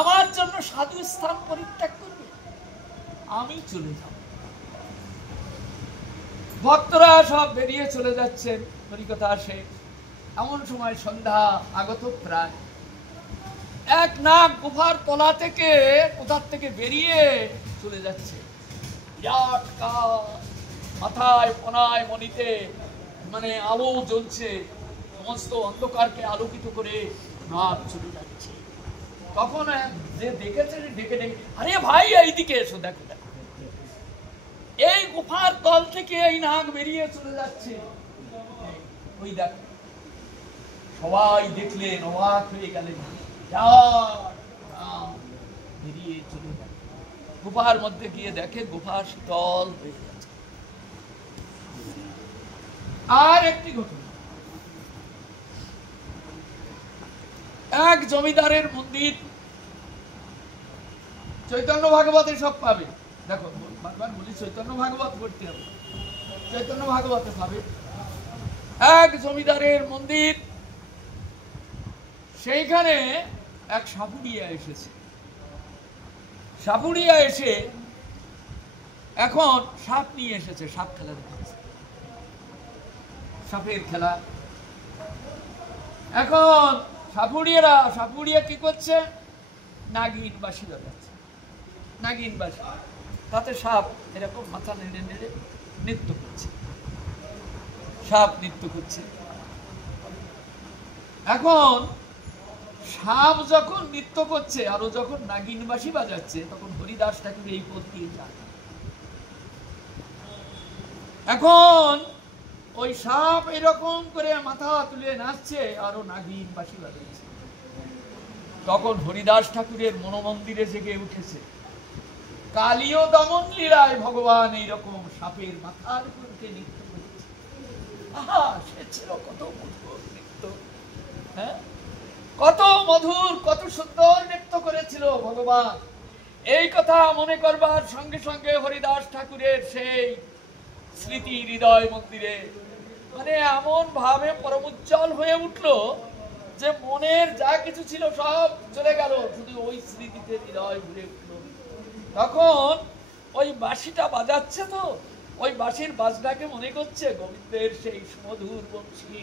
আমার জন্য সাধু স্থান পরিত্যাগ করবে, আমি চলে যাব। ভক্তরা সব বেরিয়ে চলে যাচ্ছেন, হরিকথা আসে। এমন সময় সন্ধ্যা আগত প্রায়, এক নাগ গুফার তলা থেকে কোথার থেকে বেরিয়ে চলে যাচ্ছে। বিরাট কাজ, মাথায় পনায় মণিতে মানে আলো জ্বলছে, সমস্ত অন্ধকারকে আলোকিত করে নাগ চলে যাচ্ছে। তখন যে দেখেছে ডেকে ডেকে, আরে ভাই এইদিকে এসো, দেখো দেখো, এই গুফার তল থেকে এই নাগ বেরিয়ে চলে যাচ্ছে। ওই দেখো, সবাই দেখলেন, অবাক হয়ে গেলেন, বেরিয়ে চলে গেল। গুফার মধ্যে গিয়ে দেখে গুফা শীতল হয়ে গেছে। আর একটি ঘটনা, এক জমিদারের মন্দির, চৈতন্য ভাগবতে সব পাবে, দেখো বারবার বলি চৈতন্য ভাগবত পড়তে হবে, চৈতন্য ভাগবতে পাবে। এক জমিদারের মন্দির, সেইখানে এক সাপুড়িয়া এসেছে। সাপুড়িয়া এসে এখন সাপ নিয়ে এসেছে, সাপ খেলা দেখাচ্ছে, সাপের খেলা। এখন সাপুড়িয়া কি করছে, নাগিন বাঁশি বাজাচ্ছে, নাগিন বাঁশি, তাতে সাপ এরকম মাথা নেড়ে নেড়ে নৃত্য করছে, সাপ নৃত্য করছে। এখন সাপ যখন নৃত্য করছে আরো যখন নাগিন বাঁশি বাজাচ্ছে, তখন হরিদাস ঠাকুর এই পথ দিয়ে যায়। এখন ওই সাপ এরকম করে মাথা তুলে নাচছে, আরো নাগিন বাঁশি বাজাচ্ছে। তখন হরিদাস ঠাকুরের মনোমন্দিরে জেগে উঠেছে, কালীয় দমন লীলায় ভগবান এইরকম সাপের মাথার উপরে নৃত্য করেছে। আহা, সে ছিল কত মধুর নৃত্য, হ্যাঁ, কত মধুর, কত সুন্দর নৃত্য করেছিল ভগবান। এই কথা মনে করবার সঙ্গে সঙ্গে হরিদাস ঠাকুরের সেই স্মৃতি হৃদয় মন্দিরে মানে এমন ভাবে পরমোজ্জ্বল হয়ে উঠলো যে মনের যা কিছু ছিল সব চলে গেল, শুধু ওই স্মৃতিতে হৃদয় ভরে উঠল। তখন ওই বাঁশিটা বাজাচ্ছে তো, ওই বাঁশির বাজনাকে মনে করছে গোবিন্দের সেই সুমধুর বংশী।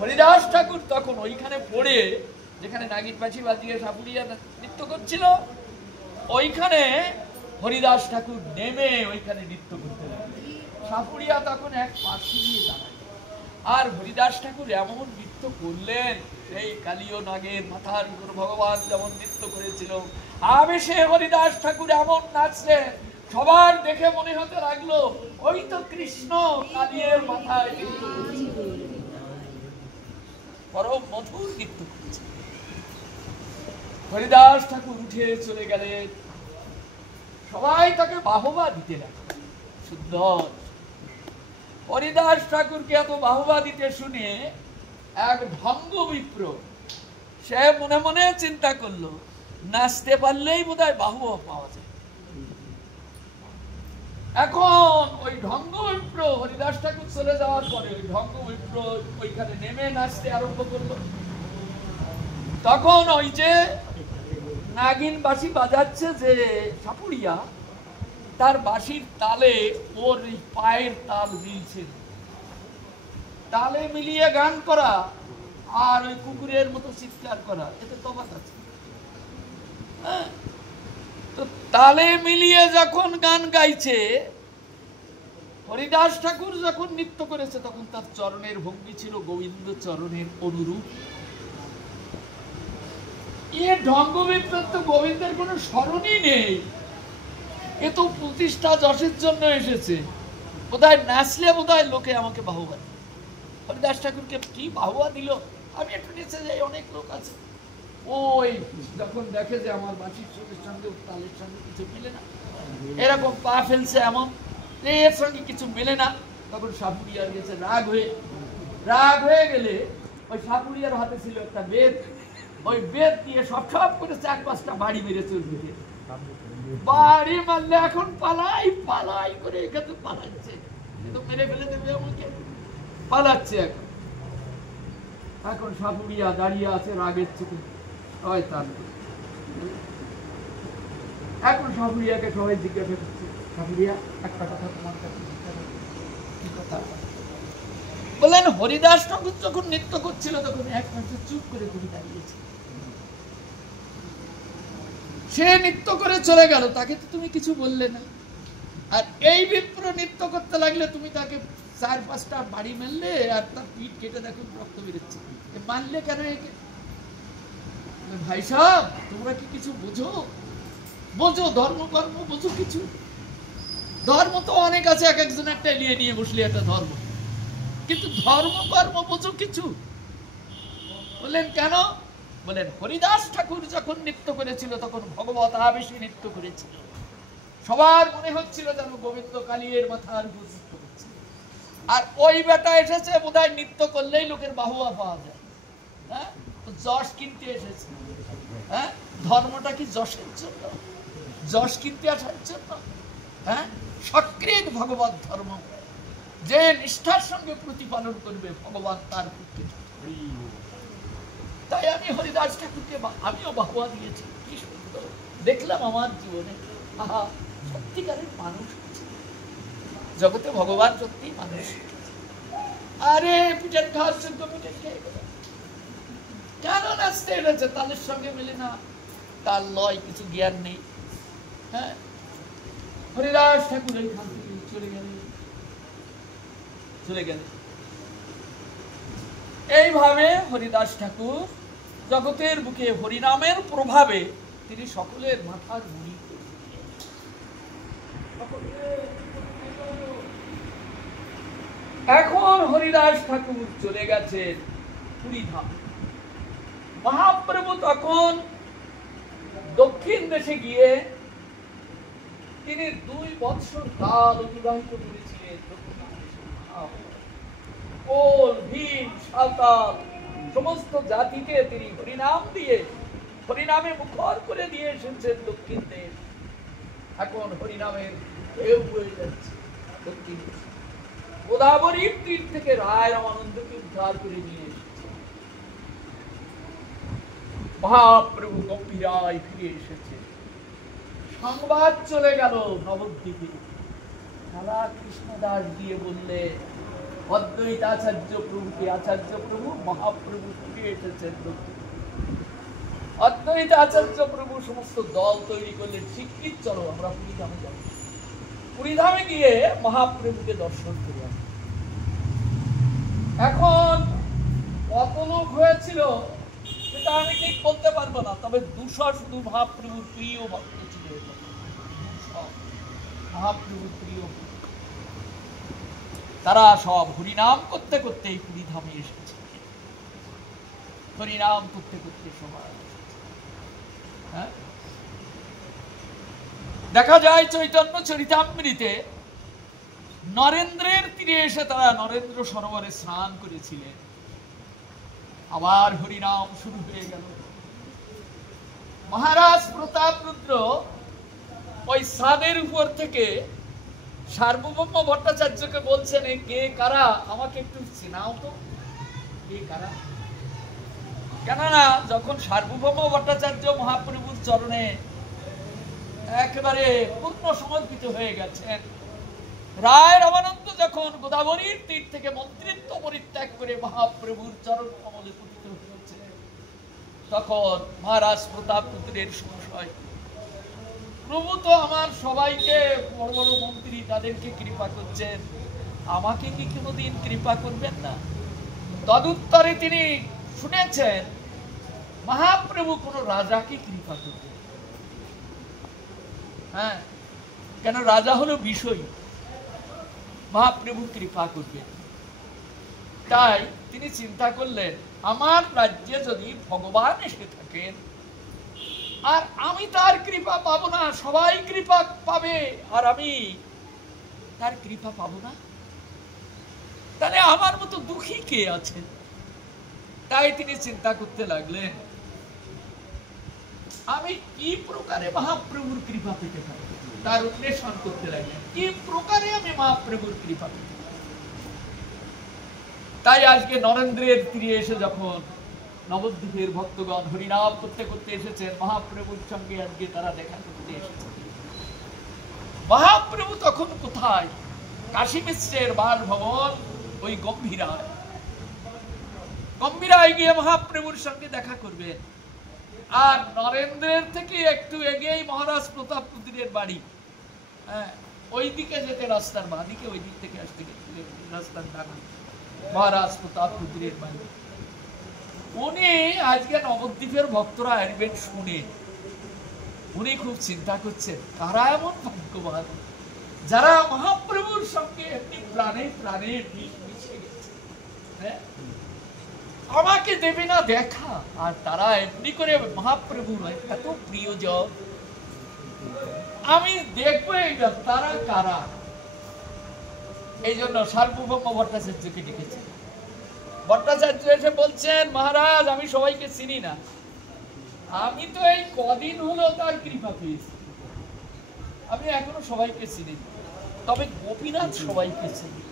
হরিদাস ঠাকুর তখন ওইখানে পড়ে, যেখানে নাগিন বাঁশি বাজিয়ে সাপুরিয়া নৃত্য করছিল, ওইখানে হরিদাস ঠাকুর নেমে ওইখানে নৃত্য করতে লাগলেন। সাপুরিয়া তখন এক পাশে নিয়ে দাঁড়ায়, আর হরিদাস ঠাকুর এমন নৃত্য করলেন, সেই কালীয় নাগের মাথার উপর ভগবান যেমন নৃত্য করেছিল, আবেশে হরিদাস ঠাকুর এমন নাচলেন, সবার দেখে মনে হতে লাগলো ওই তো কৃষ্ণ কালীর মাথায় নৃত্য করছে, পরম মধুর নৃত্য করছে। হরিদাস ঠাকুর উঠে চলে গেলেন, সবাই তাকে বাহবা দিতে লাগলো। সুন্দর হরিদাস ঠাকুরকে এত বাহবা দিতে শুনে এক ভঙ্গ বিপ্র, সে মনে মনে চিন্তা করলো, নাচতে পারলেই বোধহয় বাহবা পাওয়া যায়। এখন ওই ঢঙ্গ বিপ্র হরিদাস ঠাকুর চলে যাওয়ার পরে ওই ঢঙ্গ বিপ্র ওইখানে নেমে নাচতে আরম্ভ করলো। তখন ওই যে নাগিন বাঁশি বাজাচ্ছে যে সাপুরিয়া, তার বাঁশির তালে ওর পায়ের তাল মিলছে। তালে মিলিয়ে গান করা আর ওই কুকুরের মতো চিৎকার করা, এতে তফাৎ আছে। তো তালে মিলিয়ে যখন গান গাইছে, হরিদাস ঠাকুর যখন নৃত্য করেছে, তখন তার চরণের ভঙ্গি ছিল গোবিন্দ চরণের অনুরূপ। এ ঢঙ্গবিপ্র তো গোবিন্দের কোনো স্মরণই নেই, এ তো প্রতিষ্ঠা যশের জন্য এসেছে, বোধহয় নাচলে বোধহয় লোকে আমাকে বাহুবা। হরিদাস ঠাকুরকে কি বাহুবা দিল, আমি একটু নেচে যাই, অনেক লোক আছে। ওই যখন দেখে যে আমার বাঁশির সুরের সঙ্গে তালের সঙ্গে কিছু মিলে না, এরকম পা ফেলছে এমন, এর সঙ্গে কিছু মেলে না, তখন সাপুরিয়ার গেছে রাগ হয়ে গেলে ওই সাপুরিয়ার হাতে ছিল একটা বেদ, ওই বেদ দিয়ে সব করে 4-5টা বাড়ি মেরে চলবে। বাড়ি মারলে এখন পালাই করে এখানে পালাচ্ছে, মেরে ফেলে দেবে আমাকে, পালাচ্ছে। এখন সাপুরিয়া দাঁড়িয়ে আছে রাগের চোখে, শয়তান। এখন সাপুরিয়াকে সবাই জিজ্ঞাসা করছে, সাপুরিয়া একটা কথা তোমার কাছে কি কথা? বললেন হরিদাস ঠাকুর যখন নৃত্য করছিল তখন এক মাসে চুপ করে তুমি দাঁড়িয়েছে, সে নৃত্য করে চলে গেল, তাকে তো তুমি কিছু বললে না। আর এই বিপ্র নৃত্য করতে লাগলে তুমি তাকে 4-5টা বাড়ি মারলে, আর তার পিঠ কেটে দেখো রক্ত বেরোচ্ছে, মারলে কেন একে? ভাই সাহেব, তোমরা কি কিছু বোঝো ধর্ম কর্ম বোঝো কিছু? ধর্ম তো অনেক আছে, এক একজন একটা নিয়ে বসলে একটা ধর্ম, কিন্তু ধর্ম কর্ম বোঝো কিছু? বললেন কেন? বলেন হরিদাস ঠাকুর যখন নৃত্য করেছিল তখন ভগবত আবেশে নৃত্য করেছিল, সবার মনে হচ্ছিল যেন গোবিন্দ কালীর মাথার উপর নৃত্য করছে। আর ওই বেটা এসেছে বোধহয় নৃত্য করলেই লোকের বাহুবা পাওয়া যায়, হ্যাঁ, যশ কিনতে এসেছে। হ্যাঁ, ধর্মটা কি যশের জন্য? যশ কিনতে আসার জন্য? হ্যাঁ, সক্রিয় ভগবত ধর্ম যে নিষ্ঠার সঙ্গে প্রতিপালন করবে, ভগবান তার পুত্র। তাই আমি হরিদাস ঠাকুরকে আমিও বাহুবা দিয়েছি। কি সুন্দর দেখলাম আমার জীবনে, আহা, সত্যিকারের মানুষ জগতে, ভগবান সত্যি মানুষ। আরে পিঠের খাওয়ার জন্য পিঠের খেয়ে গেল, কেন নাচতে এনেছে? তালের সঙ্গে মেলে না, তার লয় কিছু জ্ঞান নেই। হ্যাঁ, হরিদাস ঠাকুর এইখান থেকে চলে গেলেন। এইভাবে হরিদাস ঠাকুর জগতের বুকে হরিনামের প্রভাবে তিনি সকলের মাথার মুড়ি। এখন হরিদাস ঠাকুর চলে গেছেন পুরীধাম। মহাপ্রভু তখন দক্ষিণ দেশে গিয়ে তিনি 2 বৎসর কাল অতিবাহিত করেছিলেন। ভীম, সাঁওতাল সমস্ত জাতিকে তিনি হরিনাম দিয়ে, হরিনামে মুখর করে দিয়ে এসেছেন দক্ষিণ দেশ। এখন হরিনামের ঢেউ বয়ে যাচ্ছে দক্ষিণ দেশে। গোদাবরীর তীর থেকে রায় রামানন্দকে উদ্ধার করে নিয়ে এসেছে। মহাপ্রভু গম্ভীরায় ফিরে এসেছে। সংবাদ চলে গেল নবদ্বীপে। থালা কৃষ্ণদাস দিয়ে বললে অদ্বৈত আচার্য প্রভুকে, আচার্য প্রভু মহাপ্রভু ফিরে এসেছেন। অদ্বৈত আচার্য প্রভু সমস্ত দল তৈরি করলেন, শিগগির চলো আমরা পুরীধামে যাব। পুরীধামে গিয়ে মহাপ্রভুকে দর্শন করে আসি। এখন কত লোক হয়েছিল সেটা আমি ঠিক বলতে পারবো না, তবে 200 শুধু মহাপ্রভুর প্রিয় ভক্ত ছিল। 200 মহাপ্রভুর প্রিয়, তারা সব হরিনাম করতে করতে এই পুরীধামে এসেছে। হরিনাম করতে করতে সবাই হ্যাঁ, দেখা যায় চৈতন্য চরিতামৃতে নরেন্দ্রের তীরে এসে তারা নরেন্দ্র সরোবরে স্নান করেছিলেন। আবার হরিনাম শুরু হয়ে গেল। মহারাজ প্রতাপরুদ্র ওই ছাদের উপর থেকে সার্বভৌম ভট্টাচার্যকে বলছেন, কে কারা আমাকে একটু চেনাও তো, কে কারা। কেননা যখন সার্বভৌম ভট্টাচার্য মহাপ্রভুর চরণে একেবারে পূর্ণ সমর্পিত হয়ে গেছেন, রায় রামানন্দ যখন গোদাবরীর তীর থেকে মন্ত্রিত্ব পরিত্যাগ করে মহাপ্রভুর চরণ কমলে পতিত হয়েছে, তখন মহারাজ প্রতাপরুদ্রের সংশয়, প্রভু তো আমার সবাইকে বড় বড় মন্ত্রী তাদেরকে কৃপা করছেন, আমাকে কি কোনোদিন কৃপা করবেন না? তদুত্তরে তিনি শুনেছেন মহাপ্রভু কোন রাজাকে কৃপা করবেন। হ্যাঁ, কেন রাজা হলো বিষয়, মহাপ্রভু কৃপা করবেন। তাই তিনি চিন্তা করলেন, আমার রাজ্যে যদি ভগবান এসে থাকেন আর আমি তার কৃপা পাবো না, সবাই কৃপা পাবে আর আমি তার কৃপা পাবো না, তাহলে আমার মতো দুঃখী কে আছে? তাই তিনি চিন্তা করতে লাগলেন, আমি কি প্রকারে মহাপ্রভুর কৃপা পেতে পারি, তার অন্বেষণ করতে লাগলেন, কি প্রকারে আমি মহাপ্রভুর কৃপা পেতে পারি। তাই আজকে নরেন্দ্রের তীরে এসে যখন নবদ্বীপের ভক্তগণ হরিনাম করতে করতে এসেছেন, মহাপ্রভুর সঙ্গে আজকে তারা দেখা করতে এসেছেন। মহাপ্রভু তখন কোথায়? কাশী মিশ্রের বাসভবন ওই গম্ভীরায়। গম্ভীরায় গিয়ে মহাপ্রভুর সঙ্গে দেখা করবেন। আর নরেন্দ্রের থেকে একটু এগিয়েই মহারাজ প্রতাপরুদ্রের বাড়ি। হ্যাঁ, ওই দিকে যেতে রাস্তার বাঁ দিকে, ওই দিক থেকে আসতে রাস্তার ডানে মহারাজ প্রতাপরুদ্রের বাড়ি। উনি আজকে নবদ্বীপের ভক্তরা আসবেন শুনে উনি খুব চিন্তা করছেন, কারা এমন ভাগ্যবান যারা মহাপ্রভুর সঙ্গে এমনি প্রাণে প্রাণে মিশে গেছে, হ্যাঁ, আমাকে দেবে না দেখা, আর তারা এমনি করে মহাপ্রভুর এত প্রিয়জন, আমি দেখবো এইবার তারা কারা। এই জন্য সার্বভৌম ভট্টাচার্যকে ডেকেছে। ভট্টাচার্য এসে বলছেন, মহারাজ আমি সবাইকে চিনি না, আমি তো এই কদিন হলো তার কৃপা পেয়েছি, আমি এখনো সবাইকে চিনি, তবে গোপীনাথ সবাইকে চিনি।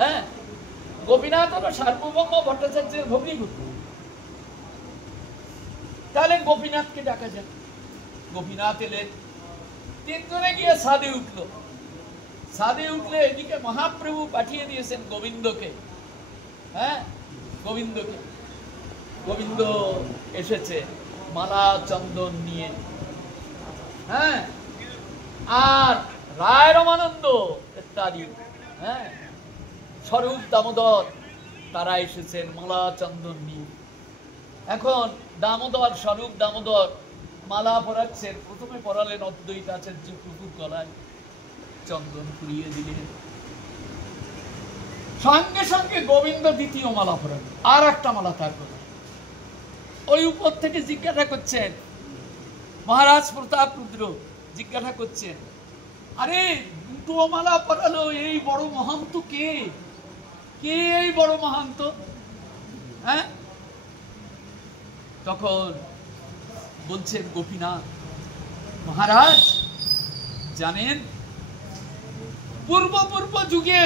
হ্যাঁ, গোপীনাথ হলো সার্বভৌম ভট্টাচার্যের ভগ্নিপতি। তাহলে গোপীনাথকে ডাকা যাক। গোপীনাথ এলেন, তিনজনে গিয়ে ছাদে উঠলো। ছাদে উঠলে এদিকে মহাপ্রভু পাঠিয়ে দিয়েছেন গোবিন্দকে। হ্যাঁ, গোবিন্দকে। গোবিন্দ এসেছে মালা চন্দন নিয়ে। হ্যাঁ, আর রায় রমানন্দ ইত্যাদি, হ্যাঁ, স্বরূপ দামোদর, তারা এসেছেন মালা চন্দন নিয়ে। এখন দামোদর, স্বরূপ দামোদর মালা পরাচ্ছেন। প্রথমে পরালেন অদ্বৈত আচার্য প্রভুর গলায়, চন্দন পুড়িয়ে দিলেন। সঙ্গে সঙ্গে গোবিন্দ দ্বিতীয় মালা পরালেন, আর একটা মালা তার গলায়। ওই উপর থেকে জিজ্ঞাসা করছেন, মহারাজ প্রতাপরুদ্র জিজ্ঞাসা করছেন, আরে দুটো মালা পরালো, এই বড় মহান্ত কে? কে এই বড় মহান্ত? হ্যাঁ, তখন বলছেন গোপীনাথ, মহারাজ জানেন পূর্ব পূর্ব যুগে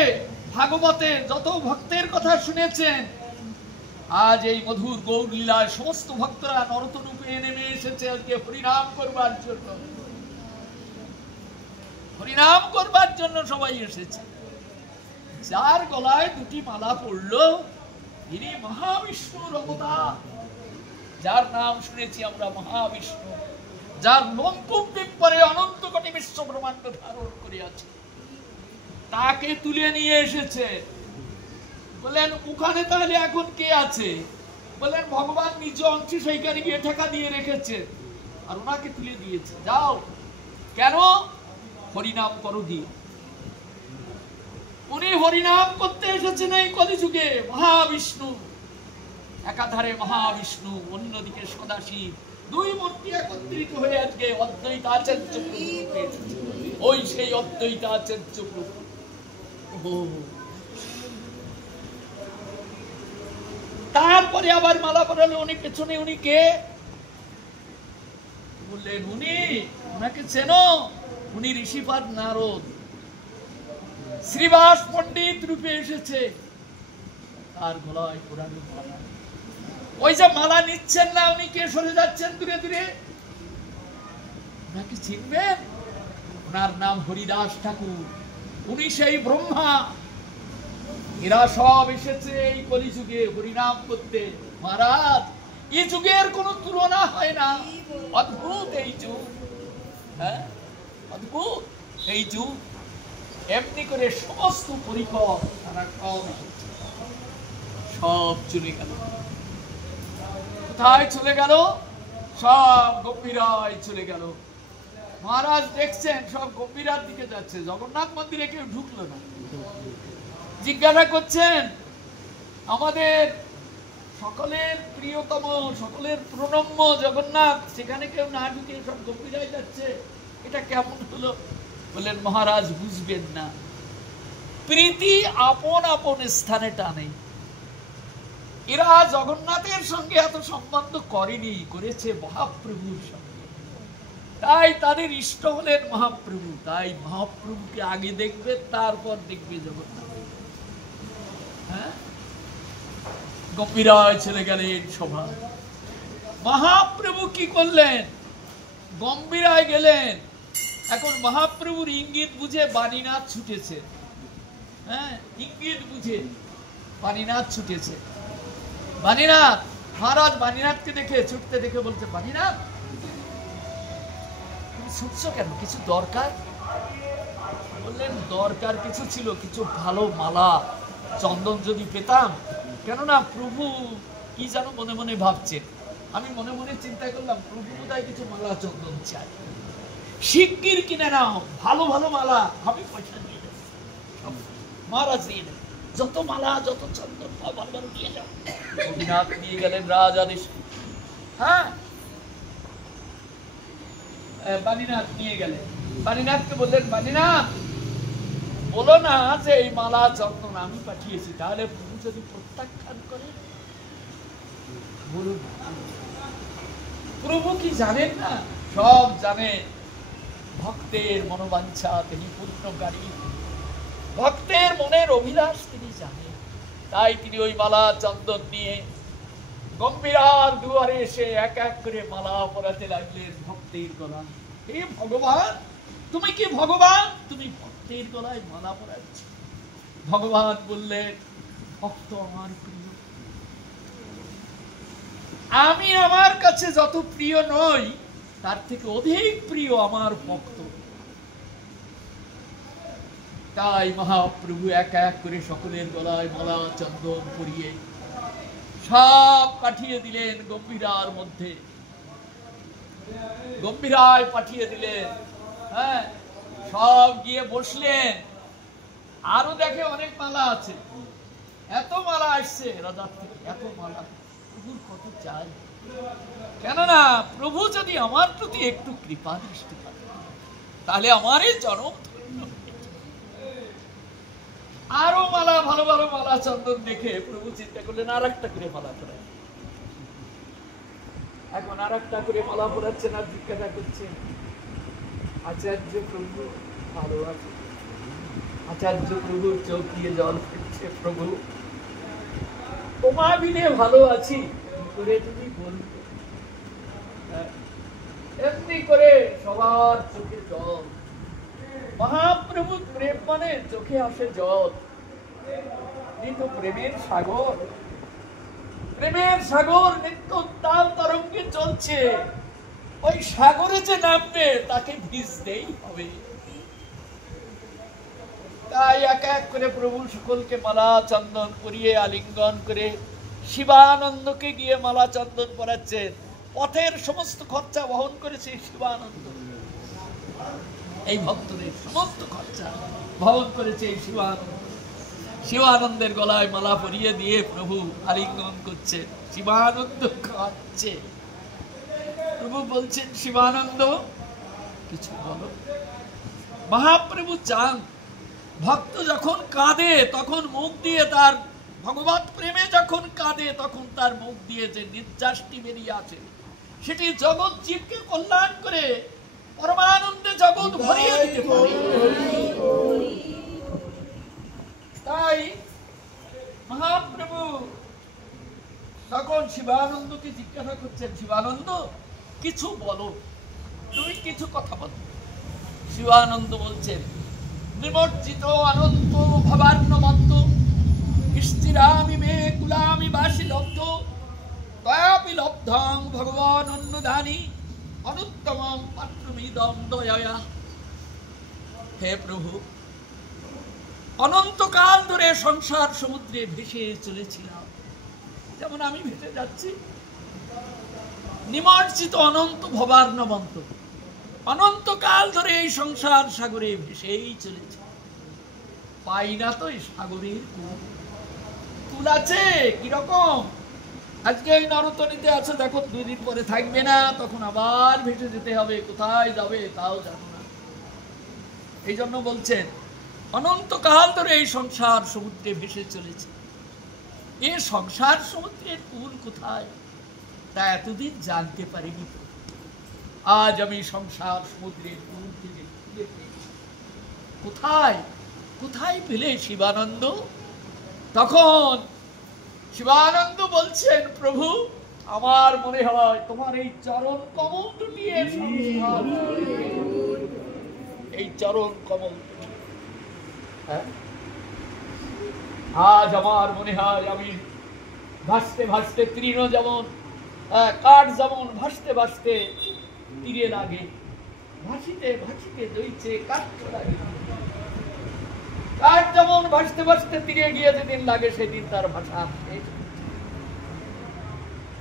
ভাগবতে যত ভক্তের কথা শুনেছেন, আজ এই মধুর গৌর লীলায় সমস্ত ভক্তরা নরতরূপে নেমে এসেছে আজকে হরিনাম করবার জন্য। হরিনাম করবার জন্য সবাই এসেছে। যার গলায় দুটি মালা পড়লো ইনি মহাবিষ্ণুর অবতার, যার নাম শুনেছি আমরা মহাবিষ্ণু, যার লঙ্কুপ পরে অনন্ত কোটি বিশ্ব ব্রহ্মাণ্ড ধারণ করিয়াছে, তাকে তুলে নিয়ে এসেছে। বললেন ওখানে তাহলে এখন কে আছে? বললেন ভগবান নিজ অংশে সেইখানে গিয়ে ঠেকা দিয়ে রেখেছে আর ওনাকে তুলে দিয়েছে। যাও। কেন? হরিনাম করো দিয়ে। উনি হরিনাম করতে এসেছেন এই কলিযুগে। মহাবিষ্ণু একাধারে মহাবিষ্ণু, অন্যদিকে সদাশিব, দুই মূর্তি একত্রিত হয়ে আজকে অদ্বৈতাচার্য প্রভু। ওই সেই অদ্বৈতাচার্য প্রভু। তারপরে আবার মালা পরালো। উনি পেছনে, উনি কে? বললেন উনি, ওনাকে চেনো? উনি ঋষিপাদ নারদ, শ্রীবাস পণ্ডিত রূপে এসেছে। তার গলায় পুরানো মালা। ওই যে মালা নিচ্ছেন না, উনি কে? সরে যাচ্ছেন দূরে দূরে। ওনাকে চিনবেন? ওনার নাম হরিদাস ঠাকুর। উনি সেই ব্রহ্মা। এরা সব এসেছে এই কলিযুগে হরিনাম করতে। মহারাজ, এই যুগের কোন তুলনা হয় না। অদ্ভুত এই যুগ। হ্যাঁ, অদ্ভুত এই যুগ। এমনি করে সমস্ত পরিকর তারা সব চলে গেল। কোথায় চলে গেল? সব গম্ভীরায় চলে গেল। মহারাজ দেখছেন সব গম্ভীরার দিকে যাচ্ছে। জগন্নাথ মন্দিরে কেউ ঢুকলো না। জিজ্ঞাসা করছেন আমাদের সকলের প্রিয়তম, সকলের প্রণম্য জগন্নাথ, সেখানে কেউ না ঢুকে সব গম্ভীরায় যাচ্ছে, এটা কেমন হলো? বললেন মহারাজ বুঝবেন না, প্রীতি আপন আপন স্থানে টানে। এরা জগন্নাথের সঙ্গে এত সম্বন্ধ করেনি, করেছে মহাপ্রভুর সঙ্গে। তাই তাদের ইষ্ট হলেন মহাপ্রভু। তাই মহাপ্রভুকে আগে দেখবে, তারপর দেখবে জগন্নাথ। হ্যাঁ, গম্ভীরায় চলে গেলেন সভা। মহাপ্রভু কি করলেন? গম্ভীরায় গেলেন। এখন মহাপ্রভুর ইঙ্গিত বুঝে বাণীনাথ ছুটেছে। হ্যাঁ, ইঙ্গিত বুঝে বাণীনাথ ছুটেছে। বাণীনাথ, মহারাজ বাণীনাথকে দেখে ছুটতে দেখে বলছে, বাণীনাথ তুমি ছুটছো কেন? কিছু দরকার? বললেন দরকার কিছু ছিল, কিছু ভালো মালা চন্দন যদি পেতাম। কেননা প্রভু কি যেন মনে মনে ভাবছে। আমি মনে মনে চিন্তা করলাম প্রভু বোধহয় কিছু মালা চন্দন চাই, শিগগির কিনে নাও ভালো ভালো মালা, আমি পয়সা দিয়ে দেব। মহারাজ দিয়ে দেব, যত মালা যত চন্দন ভালো ভালো নিয়ে যাও। গোপীনাথ নিয়ে গেলেন রাজ আদেশ। হ্যাঁ, বাণীনাথ নিয়ে গেলেন। বাণীনাথকে বললেন, বাণীনাথ বলো না যে এই মালা চন্দন আমি পাঠিয়েছি, তাহলে প্রভু যদি প্রত্যাখ্যান করে? বলুন, প্রভু কি জানেন না? সব জানে। ভক্তের মনোবাঞ্ছা তিনি পূর্ণকারী, ভক্তের মনের অভিলাষ তিনি জানেন। তাই তিনি ওই মালা চন্দন নিয়ে গম্ভীরার দুয়ারে এসে এক এক করে মালা পরাতে লাগলেন ভক্তের গলায়। হে ভগবান, তুমি কি ভগবান? তুমি ভক্তের গলায় মালা পরাচ্ছ। ভগবান বললেন, ভক্ত আমার প্রিয়, আমি আমার কাছে যত প্রিয় নই তার থেকে অধিক প্রিয় আমার ভক্ত। তাই মহাপ্রভু এক এক করে সকলের গলায় মালা চন্দন পরিয়ে সব পাঠিয়ে দিলেন গম্ভীরার মধ্যে। গম্ভীরায় পাঠিয়ে দিলেন। হ্যাঁ, সব গিয়ে বসলেন। আরো দেখে অনেক মালা আছে। এত মালা আসছে রাজার থেকে, এত মালা। প্রভুর কত চাই। কেননা প্রভু যদি আমার প্রতি একটু কৃপা দৃষ্টি পান, তাহলে আমারই জনম ধন্য। আরো মালা, ভালো ভালো মালা চন্দন দেখে প্রভু চিন্তা করলেন আর একটা করে মালা পরায়। এখন আর একটা করে মালা পরাচ্ছেন আর জিজ্ঞাসা করছেন, আচার্য প্রভু ভালো আছে? আচার্য প্রভুর চোখ দিয়ে জল ফেলছে। প্রভু তোমা বিনে ভালো আছি করে তুমি বলবে? এমনি করে সবার চোখে জল। মহাপ্রভু প্রেম মানে চোখে আসে জল, কিন্তু প্রেমের সাগর, প্রেমের সাগর নিত্য উত্তাল তরঙ্গে চলছে। ওই সাগরে যে নামবে তাকে ভিজতেই হবে। তাই এক এক করে প্রভু সকলকে মালা চন্দন করিয়ে আলিঙ্গন করে শিবানন্দকে গিয়ে মালা চন্দন পরাচ্ছেন। পথের সমস্ত খরচা বহন করেছে শিবানন্দ। এই ভক্তদের সমস্ত খরচা বহন করেছে এই শিবানন্দ। শিবানন্দের গলায় মালা পরিয়ে দিয়ে প্রভু আলিঙ্গন করছে, শিবানন্দ খাচ্ছে। প্রভু বলছেন, শিবানন্দ কিছু বলো। মহাপ্রভু চান ভক্ত যখন কাঁদে তখন মুখ দিয়ে তার ভগবত প্রেমে যখন কাঁদে তখন তার মুখ দিয়ে যে নির্যাসটি বেরিয়ে আসে সেটি জগৎ জীবকে কল্যাণ করে পরমানন্দে জগৎ ভরিয়ে দিতে পারে। তাই মহাপ্রভু তখন শিবানন্দকে জিজ্ঞাসা করছেন, শিবানন্দ কিছু বলো, তুমি কিছু কথা বলো। শিবানন্দ বলছেন, নিমজ্জিত অনন্ত ভবার্ণবন্ত স্থিরামি মে কুলামি বাসি লব্ধ তয়াপি লব্ধং ভগবান অন্নদানি অনুত্তমং পাত্রমিদং দয়া। হে প্রভু, অনন্তকাল ধরে সংসার সমুদ্রে ভেসে চলেছিলাম, যেমন আমি ভেসে যাচ্ছি। নিমজ্জিত অনন্ত ভবার্ণবন্ত, অনন্তকাল ধরে এই সংসার সাগরে ভেসেই চলেছে। পাই না তো এই সাগরের কুল। কুল আছে কিরকম? আজকে এই নরতনীতে আছে, দেখো 2 দিন পরে থাকবে না, তখন আবার ভেসে যেতে হবে। কোথায় যাবে তাও জানো না। এই জন্য বলছেন, অনন্তকাল ধরে এই সংসার সমুদ্রে ভেসে চলেছে। এই সংসার সমুদ্রের কুল কোথায় তা এতদিন জানতে পারিনি। আজ আমি সংসার সমুদ্রের কুল থেকে খুঁজে পেয়েছি। কোথায় কোথায় পেলে শিবানন্দ? তখন শিবানন্দ বলছেন, প্রভু আমার মনে হয় তোমার এই চরণ কমল দুটি, এই চরণ কমল। আজ আমার মনে হয় আমি ভাসতে ভাসতে তৃণ যেমন কাঠ যেমন ভাসতে ভাসতে তীরে লাগে, ভাসিতে ভাসিতে দইছে কাঠ লাগে। কাঠ যেমন ভাসতে ভাসতে তীরে গিয়ে যেদিন লাগে সেদিন তার ভাষা শেষ।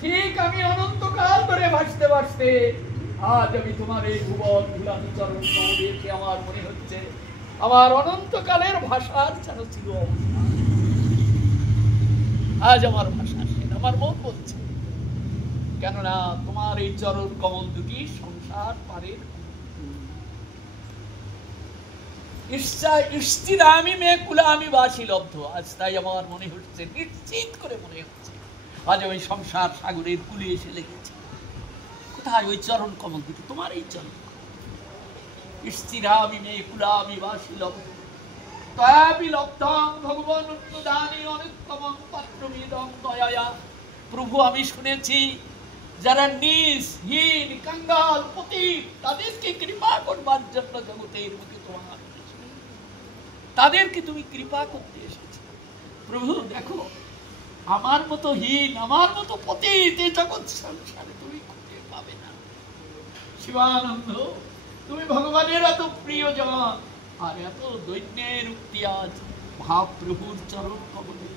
ঠিক আমি অনন্তকাল ধরে ভাসতে ভাসতে আজ আমি তোমার এই ভুবন ভুলানি চরণ দেখে আমার মনে হচ্ছে আমার অনন্তকালের ভাষার যেন ছিল অবস্থা। আজ আমার ভাষা শেষ, আমার মন বলছে, কেননা তোমার এই চরণ কমল দুটি সংসার পারের। স্থিরামি মে কুলামি বাসি লব্ধ। আজ তাই আমার মনে হচ্ছে, নিশ্চিত করে মনে হচ্ছে আজ আমি সংসার সাগরের কুলে এসে লেগেছি। কোথায় ওই চরণ কমল দুটি? তোমার এই চরণ। স্থিরামি মে কুলামি বাসি লব্ধ তয়াপি লব্ধং ভগবান অন্নদানি অনুত্তমং পাত্রমিদং দয়া। প্রভু আমি শুনেছি যারা নিজ হীন কাঙ্গাল পতিত তাদেরকে কৃপা করবার জন্য জগতের মুখে তোমার, তাদেরকে তুমি কৃপা করতে এসেছ। প্রভু দেখো, আমার মতো হীন, আমার মতো পতিত এই জগৎ সংসারে তুমি খুঁজে পাবে না। শিবানন্দ, তুমি ভগবানের এত প্রিয়জন আর এত দৈন্যের উক্তি আজ মহাপ্রভুর চরণ কমলে।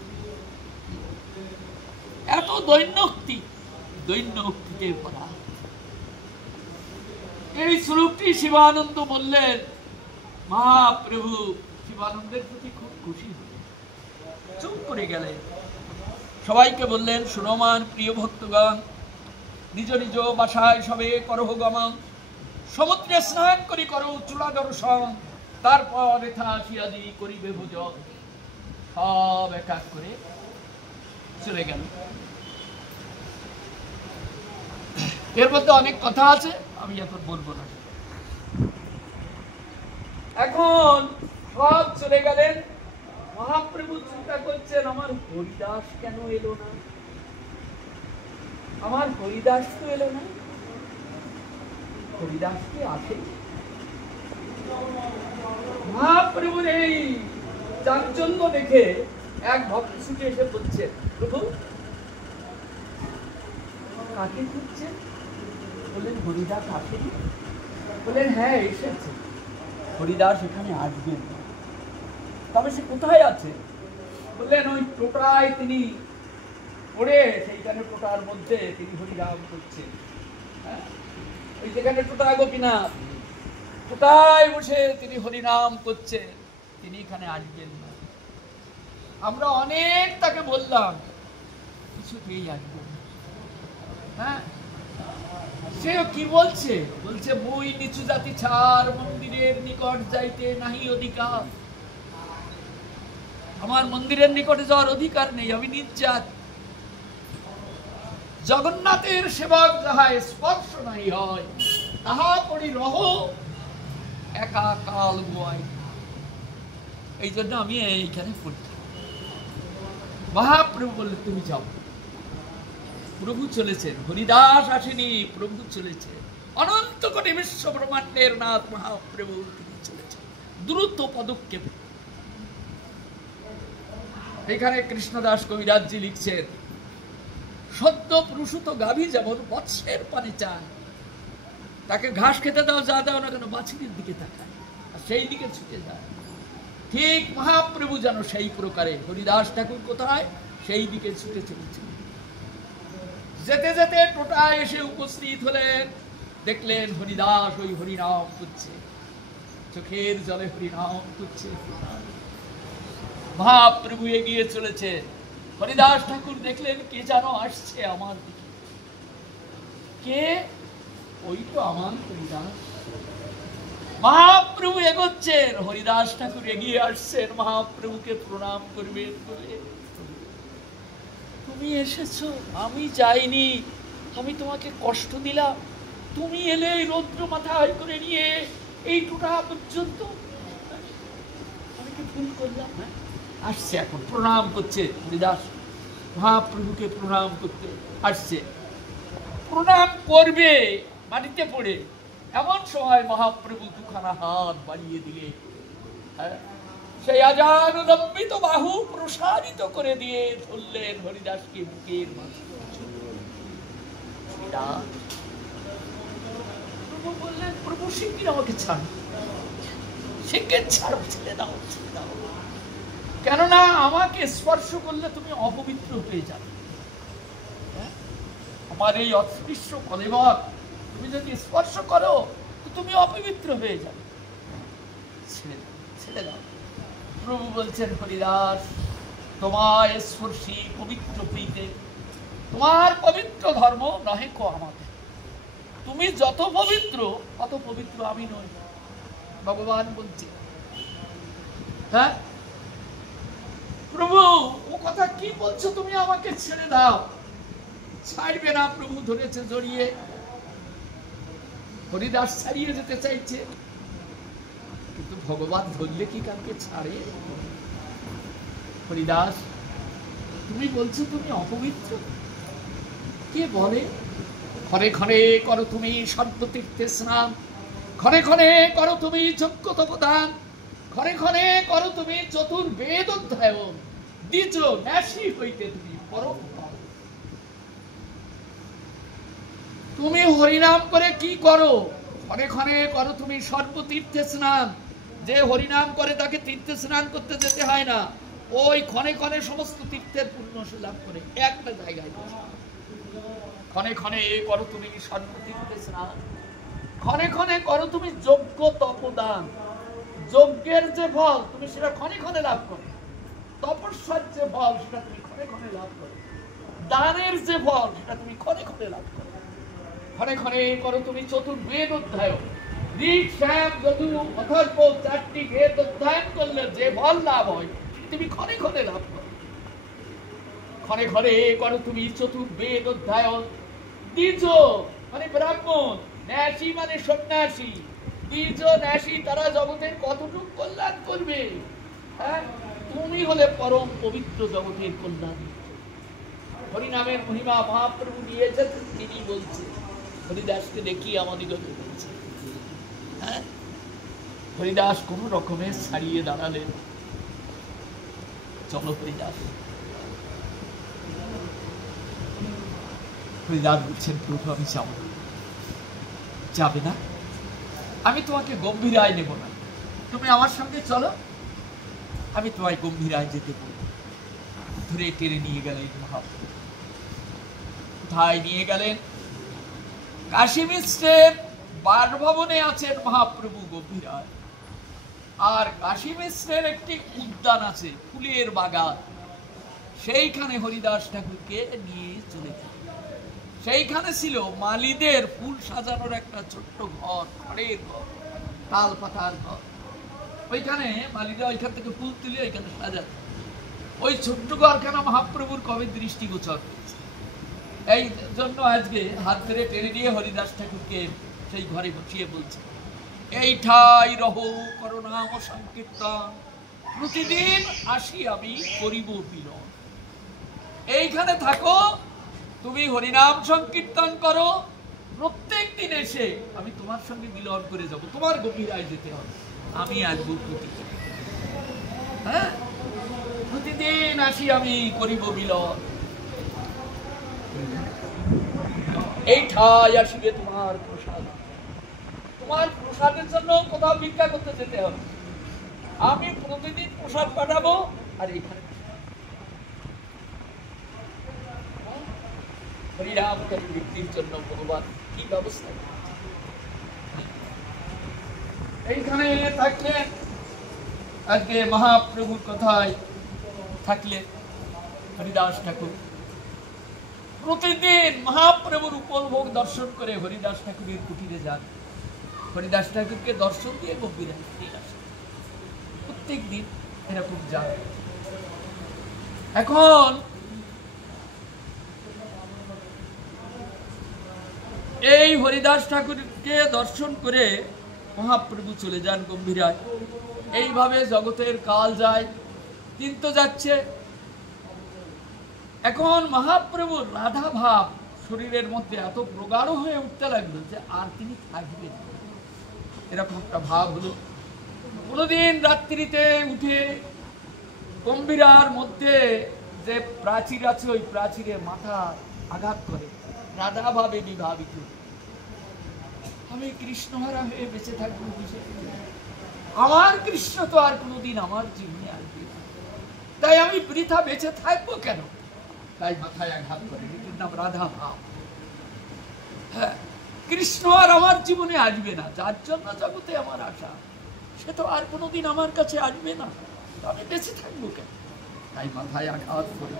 এত দৈন্যক্তি, দৈন্য উক্তিতে পড়া। এই শ্লোকটি শিবানন্দ বললেন। মহাপ্রভু শিবানন্দের প্রতি খুব খুশি হলেন, চুপ করে গেলেন। সবাইকে বললেন, সুরমান প্রিয় ভক্তগণ, নিজ নিজ বাসায় সবে করহ গমন, সমুদ্রে স্নান করি করো চূড়া দর্শন, তারপর এথা আসিয়াদি করিবে ভোজন। সব এক এক করে চলে গেল। এর মধ্যে অনেক কথা আছে, আমি এখন বলবো না। এখন সব চলে গেলেন। মহাপ্রভু চিন্তা করছেন, আমার হরিদাস কেন এলো না? আমার হরিদাস তো এলো না। হরিদাস কি আসে? মহাপ্রভুর এই চাঞ্চল্য দেখে এক ভক্ত ছুটে এসে বলছে, প্রভু কাকে খুঁজছেন? বললেন হরিদাস আসেনি? বললেন হ্যাঁ এসেছে, হরিদাস এখানে আসবেন। তবে সে কোথায় আছে? বললেন ওই টোটায় তিনি পড়ে, সেইখানে টোটার মধ্যে তিনি হরিনাম করছেন। ওই যেখানে টোটা গোপীনাথ, টোটায় বসে তিনি হরিনাম করছেন, তিনি এখানে আসবেন না। আমরা অনেক তাকে বললাম, কিছুতেই আসবেন না। হ্যাঁ, সেও কি বলছে? বলছে মুই নিচু জাতি ছাড়, মন্দিরের নিকট যাইতে নাহি অধিকার। আমার মন্দিরের নিকটে যাওয়ার অধিকার নেই, আমি নিজ জাত। জগন্নাথের সেবক যাহায় স্পর্শ নাই হয়, তাহা করি রহ একা কাল গোয়াই। এই জন্য আমি এইখানে পড়ি। মহাপ্রভু বললেন তুমি যাও। প্রভু চলেছেন, হরিদাস আসেনি, প্রভু চলেছে। অনন্ত কোটি বিশ্ব ব্রহ্মাণ্ডের নাথ মহাপ্রভু তিনি চলেছেন দ্রুত পদক্ষেপে। এখানে কৃষ্ণদাস কবিরাজজি লিখছেন, সদ্য পুরুষত গাভী যেমন বৎসের পানি চায়, তাকে ঘাস খেতে দাও যা দাও না কেন, বাছুরের দিকে তাকায় আর সেই দিকে ছুটে যায়। ঠিক মহাপ্রভু যেন সেই প্রকারে, হরিদাস ঠাকুর কোথায়, সেই দিকে ছুটে চলেছেন। যেতে যেতে টোটায় এসে উপস্থিত হলেন, দেখলেন হরিদাস ওই হরিনাম করছে, চোখের জলে হরিনাম করছে। মহাপ্রভু এগিয়ে চলেছে, হরিদাস ঠাকুর দেখলেন কে যেন আসছে আমার দিকে। কে? ওই তো আমার হরিদাস। মহাপ্রভু এগোচ্ছেন, হরিদাস ঠাকুর এগিয়ে আসছেন, মহাপ্রভুকে প্রণাম করবেন বলে। তুমি এসেছো, আমি যাইনি, আমি তোমাকে কষ্ট দিলাম, তুমি এলে রৌদ্র মাথায় করে নিয়ে এই টোটা পর্যন্ত, আমি কি ভুল করলাম? না, আসছে এখন প্রণাম করছে হরিদাস, মহাপ্রভুকে প্রণাম করতে আসছে। প্রণাম করবে মাটিতে পড়ে, এমন সময় মহাপ্রভু দুখানা হাত বাড়িয়ে দিলে, সেই আজানুলম্বিত বাহু প্রসারিত করে দিয়ে ধরলেন হরিদাসকে বুকের মাঝে। প্রভু বললেন, প্রভু শিগগির আমাকে ছাড়ো, শিগগির ছাড়ো, ছেড়ে দাও, ছেড়ে দাও, কেননা আমাকে স্পর্শ করলে তুমি অপবিত্র হয়ে যাবে। আমার এই অস্পৃশ্য কলেবর তুমি যদি স্পর্শ করো তো তুমি অপবিত্র হয়ে যাবে, ছেড়ে দাও, ছেড়ে দাও। প্রভু বলছেন, হরিদাস তোমায় স্পর্শী পবিত্র হইতে, তোমার পবিত্র ধর্ম নহে কো আমাদের। তুমি যত পবিত্র তত পবিত্র আমি নই, ভগবান বলছে। হ্যাঁ প্রভু, ও কথা কি বলছো তুমি? আমাকে ছেড়ে দাও। ছাড়বে না। প্রভু ধরেছে জড়িয়ে, হরিদাস ছাড়িয়ে যেতে চাইছে, কিন্তু ভগবান ধরলে কি কাউকে ছাড়ে? হরিদাস তুমি বলছো তুমি অপবিত্র, কে বলে? ক্ষণে ক্ষণে করো তুমি সর্বতীর্থে স্নান, ক্ষণে ক্ষণে করো তুমি যজ্ঞ তপদান, ক্ষণে ক্ষণে করো তুমি চতুর্বেদ অধ্যায়ন, দ্বিজ ন্যাসী হইতে তুমি পরম। তুমি হরিনাম করে কি করো? ক্ষণে ক্ষণে করো তুমি সর্বতীর্থে স্নান। যে হরিনাম করে তাকে তীর্থে স্নান করতে যেতে হয় না, ওই ক্ষণে ক্ষণে সমস্ত তীর্থের পুণ্য লাভ করে একটা জায়গায়। ক্ষণে ক্ষণে করো তুমি সর্বতীর্থে স্নান, ক্ষণে ক্ষণে করো তুমি যজ্ঞ তপদান। যজ্ঞের যে ফল তুমি সেটা ক্ষণে ক্ষণে লাভ করো, তপস্যার যে ফল সেটা তুমি ক্ষণে ক্ষণে লাভ করো, দানের যে ফল সেটা তুমি ক্ষণে ক্ষণে লাভ করো। ক্ষণে ক্ষণে করো তুমি চতুর্বেদ অধ্যায়ন, ঋক শ্যাম যদু অথর্ব চারটি বেদ অধ্যয়ন করলে যে ফল লাভ হয় তুমি ক্ষণে ক্ষণে লাভ করো। ক্ষণে ক্ষণে করো তুমি চতুর্বেদ অধ্যায়ন, দ্বিজ মানে ব্রাহ্মণ, ন্যাসী মানে সন্ন্যাসী। দ্বিজ ন্যাসী তারা জগতের কতটুকু কল্যাণ করবে? হ্যাঁ, তুমি হলে পরম পবিত্র জগতের কল্যাণ। হরিনামের মহিমা মহাপ্রভু নিয়েছেন, তিনি বলছে, হরিদাসকে দেখি আমাদের বলছে। হ্যাঁ, হরিদাস কোন রকমে ছাড়িয়ে দাঁড়ালেন, চলো হরিদাস। হরিদাস বলছেন, প্রভু আমি যাব। যাবে না? আমি তোমাকে গম্ভীরায় নেব না, তুমি আমার সঙ্গে চলো, আমি তোমায় গম্ভীরায় যেতে বলব। ধরে টেনে নিয়ে গেলেন মহাপ্রভু। কোথায় নিয়ে গেলেন? কাশী মিশ্রের বাসভবনে আছেন মহাপ্রভু গম্ভীরায়। আর কাশী মিশ্রের একটি উদ্যান আছে, ফুলের বাগান, সেইখানে হরিদাস ঠাকুরকে নিয়ে চলে গেলেন। সেইখানে ছিল মালিদের ফুল সাজানোর একটা ছোট্ট ঘর, খড়ের ঘর, তাল পাতার ঘর। ওইখানে মালিরা ওইখান থেকে ফুল তুলে ওইখানে সাজাত। ওই ছোট্ট ঘরখানা মহাপ্রভুর কবে দৃষ্টিগোচর করেছে, এই জন্য আজকে হাত ধরে টেনে নিয়ে হরিদাস ঠাকুরকে সেই ঘরে বসিয়ে বলছে, এইঠাই রহ করুণাম সংকীর্তন, প্রতিদিন আসি আমি করিব মিলন। এইখানে থাকো, তুমি হরিনাম সংকীর্তন করো, প্রত্যেক দিন এসে আমি তোমার সঙ্গে মিলন করে যাব। তোমার গভীরায় যেতে হবে, আমি আসবো প্রতিদিন। হ্যাঁ, প্রতিদিন আসি আমি করিব মিলন। এইঠাই আসিবে তোমার প্রসাদ, তোমার প্রসাদের জন্য কোথাও ভিক্ষা করতে যেতে হবে, আমি প্রতিদিন প্রসাদ পাঠাবো। আর এইখানে হরিনামকারী ব্যক্তির জন্য ভগবান কি ব্যবস্থা, এইখানে থাকলেন। আজকে মহাপ্রভুর কথায় থাকলে হরিদাস ঠাকুর প্রতিদিন মহাপ্রভুর উপভোগ দর্শন করে হরিদাস ঠাকুরের কুটিরে যান, হরিদাস ঠাকুরকে দর্শন দিয়ে গম্ভীরায় ফিরে আসেন। প্রত্যেক দিন এরকম যান। এখন এই হরিদাস ঠাকুরকে দর্শন করে মহাপ্রভু চলে যান গম্ভীরায়। এইভাবে জগতের কাল যায়, দিন তো যাচ্ছে। এখন মহাপ্রভুর রাধা ভাব শরীরের মধ্যে এত প্রগাঢ় হয়ে উঠতে লাগলো যে আর তিনি থাকবেন, এরকম একটা ভাব হলো। কোনদিন রাত্রিতে উঠে গম্ভীরার মধ্যে যে প্রাচীর আছে, ওই প্রাচীরে মাথা আঘাত করে রাধা ভাবে বিভাবিত, আমি কৃষ্ণহারা হয়ে বেঁচে থাকবো, আমার কৃষ্ণ তো আর কোনোদিন আমার জীবনে আসবে না, তাই আমি বৃথা বেঁচে থাকবো কেন? তাই মাথায় আঘাত করে, এটির নাম রাধা ভাব। হ্যাঁ, কৃষ্ণ আর আমার জীবনে আসবে না, যার জন্য জগতে আমার আশা, সে তো আর কোনোদিন আমার কাছে আসবে না, আমি বেঁচে থাকবো কেন? তাই মাথায় আঘাত করে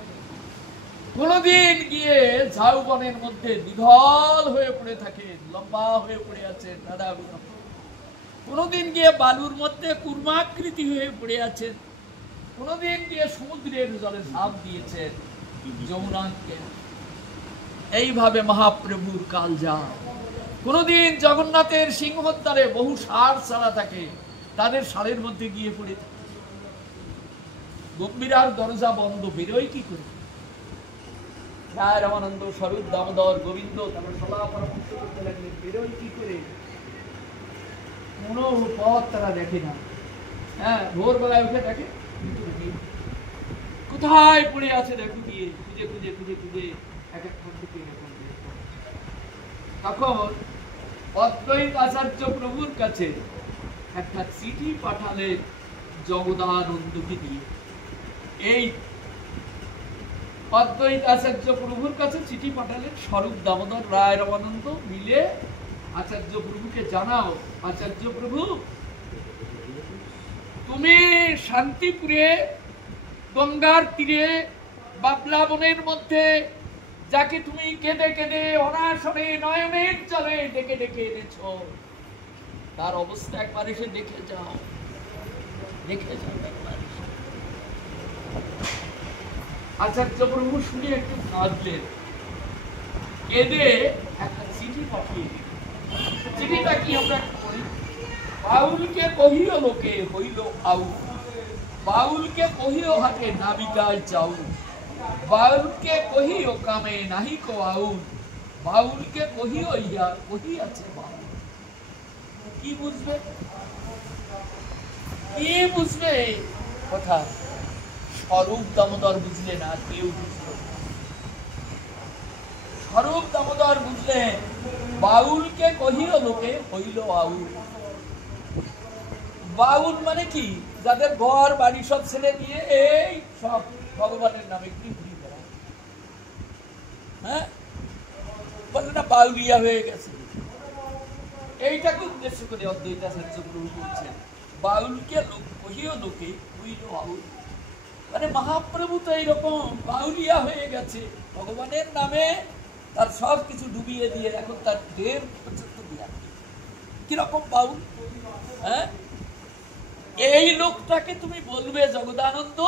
কোনদিন গিয়ে ঝাউবনের মধ্যে বিধল হয়ে পড়ে থাকে, লম্বা হয়ে পড়ে আছেন রাধা বিরহ। কোনদিন গিয়ে বালুর মধ্যে কুর্মাকৃতি হয়ে পড়ে আছেন, কোনদিন গিয়ে সমুদ্রের জলে ঝাঁপ দিয়েছেন যমুনাকে। এইভাবে মহাপ্রভুর কাল যায়। কোনদিন জগন্নাথের সিংহদ্বারে বহু ষাঁড় ছাড়া থাকে, তাদের ষাঁড়ের মধ্যে গিয়ে পড়ে থাকে। গম্ভীরার দরজা বন্ধ, বেরোয় কি করে? রায় রামানন্দ, স্বরূপ দামোদর, গোবিন্দ তারপর সভা পরামর্শ করতে লাগলেন, বেরোয় কি করে? কোনো পথ তারা দেখে না। হ্যাঁ, ভোরবেলায় উঠে দেখে কোথায় পড়ে আছে, দেখো গিয়ে খুঁজে খুঁজে খুঁজে খুঁজে এক এক থেকে এরকম। তখন অদ্বৈত আচার্য প্রভুর কাছে একটা চিঠি পাঠালেন জগদানন্দকে দিয়ে। এই অদ্বৈত আচার্য প্রভুর কাছে চিঠি পাঠালেন স্বরূপ দামোদর, রায় রামানন্দ মিলে আচার্য প্রভুকে জানাও, আচার্য প্রভু তুমি শান্তিপুরে গঙ্গার তীরে বাবলা বনের মধ্যে যাকে তুমি কেঁদে কেঁদে অনাসনে নয়নের জলে ডেকে ডেকে এনেছ, তার অবস্থা একবার এসে দেখে যাও, দেখে যাও একবার। আচার্য প্রভু শুনে একটু কাঁদলেন, কেঁদে একটা চিঠি পাঠিয়ে দিলেন। চিঠিটা কি আমরা পড়ি? বাউলকে কহিও লোকে হইল আউ, বাউলকে কহিও হাতে নাবিকায় যাও, বাউলকে কহিও কামে নাহি কো আউল, বাউলকে কহিও ইয়া কহিয়াছে বাউল। কি বুঝবে, কি বুঝবে কথা? স্বরূপ দামোদর বুঝলে না, কেউ বুঝলো। স্বরূপ দামোদর বুঝলে বাউলকে কহিও লোকে হইল আউল। বাউল মানে কি? যাদের ঘর বাড়ি সব ছেড়ে দিয়ে এই সব ভগবানের নামে কি ঘুরি বেড়ায়, হ্যাঁ, বলে না বাউলিয়া হয়ে গেছে। এইটাকে উদ্দেশ্য করে অদ্বৈতাচার্য প্রভু বলছেন বাউলকে কহিও লোকে হইল আউল। মানে মহাপ্রভু তো এইরকম বাউলিয়া হয়ে গেছে, ভগবানের নামে তার সব কিছু ডুবিয়ে দিয়ে এখন তার ঢের পর্যন্ত দিয়া। কিরকম বাউল? হ্যাঁ, এই লোকটাকে তুমি বলবে জগদানন্দ,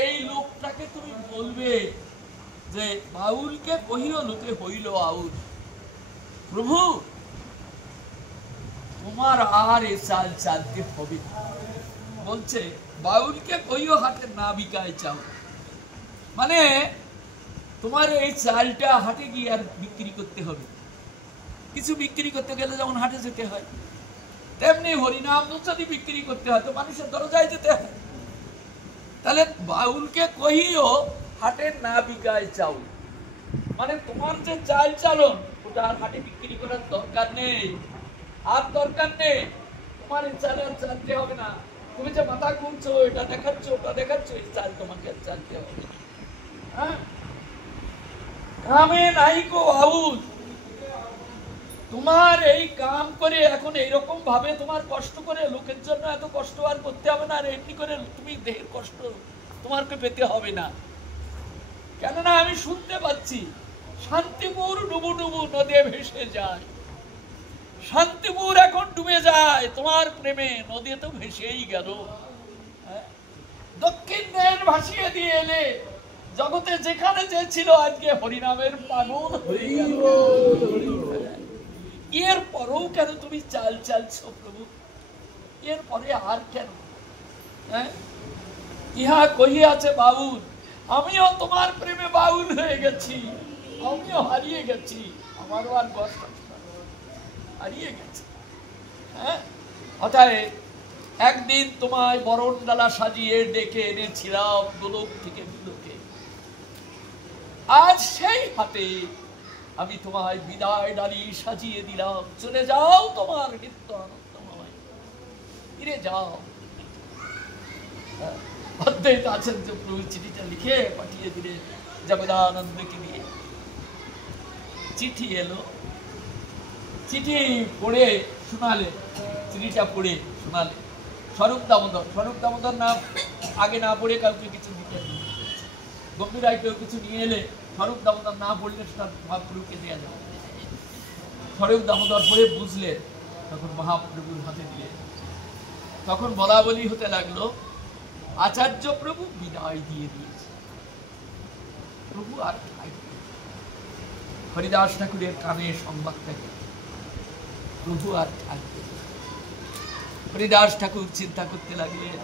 এই লোকটাকে তুমি বলবে যে বাউলকে কহিও লোকে হইল আউল। প্রভু তোমার আর এ চাল চালতে হবে না। বলছে বাউলকে কহিও হাটে না বিকায় চাও, মানে তোমার এই চালটা হাটে গিয়ে আর বিক্রি করতে হবে। কিছু বিক্রি করতে গেলে যেমন হাটে যেতে হয়, তেমনি হরিনাম যদি বিক্রি করতে হয় তো মানুষের দরজায় যেতে হয়। তাহলে বাউলকে কহিও হাটে না বিকায় চাও, মানে তোমার যে চাল চালন ওটা আর হাটে বিক্রি করার দরকার নেই, আর দরকার নেই। তোমার এই চাল আর চালতে হবে না। তুমি যে মাথা ঘুরছো, এটা দেখাচ্ছ, ওটা দেখাচ্ছ, এই চাল তোমাকে আর চালতে হবে না। হ্যাঁ, কামে নাইকো আউল। তোমার এই কাম করে এখন এইরকম ভাবে তোমার কষ্ট করে লোকের জন্য এত কষ্ট আর করতে হবে না, আর এমনি করে তুমি দেহের কষ্ট তোমাকে পেতে হবে না। কেননা আমি শুনতে পাচ্ছি শান্তিপুর ডুবু ডুবু নদী ভেসে যায়। শান্তিপুর এখন ডুবে যায় তোমার প্রেমে, নদী তো ভেসেই গেল। দক্ষিণ দেশ ভাসিয়ে দিয়ে এলে, জগতে যেখানে যে ছিল আজকে হরিনামের পাগল হয়ে গেল। এর পরেও কেন তুমি চাল চালছো প্রভু? এর পরে আর কেন? ইহা কহিয়াছে বাউল, আমিও তোমার প্রেমে বাউল হয়ে গেছি, আমিও হারিয়ে গেছি, আমারও আর কষ্ট হারিয়ে গেছে। হ্যাঁ, অতএব একদিন তোমায় বরণ ডালা সাজিয়ে ডেকে এনেছিলাম গোলক থেকে বিলোকে, আজ সেই হাতে আমি তোমায় বিদায় ডালি সাজিয়ে দিলাম। চলে যাও তোমার নিত্য আনন্দময়, ফিরে যাও। অদ্বৈতাচার্য প্রভু চিঠিটা লিখে পাঠিয়ে দিলেন জগদানন্দকে দিয়ে। চিঠি এলো, চিঠি পড়ে শোনালে, চিঠিটা পড়ে শোনালে স্বরূপ দামোদর। স্বরূপ দামোদর নাম আগে না পড়ে কাউকে কিছু দিতে, গম্ভীরায় কেউ কিছু নিয়ে এলে স্বরূপ দামোদর না পড়লে সেটা মহাপ্রভুকে দেওয়া যাবে। স্বরূপ দামোদর পড়ে বুঝলেন, তখন মহাপ্রভুর হাতে দিয়ে তখন বলা বলি হতে লাগলো, আচার্য প্রভু বিদায় দিয়ে দিয়েছে, প্রভু আর থাকবে। হরিদাস ঠাকুরের কানে সংবাদ থাকে প্রভু আর থাকবে। হরিদাস ঠাকুর চিন্তা করতে লাগলেন,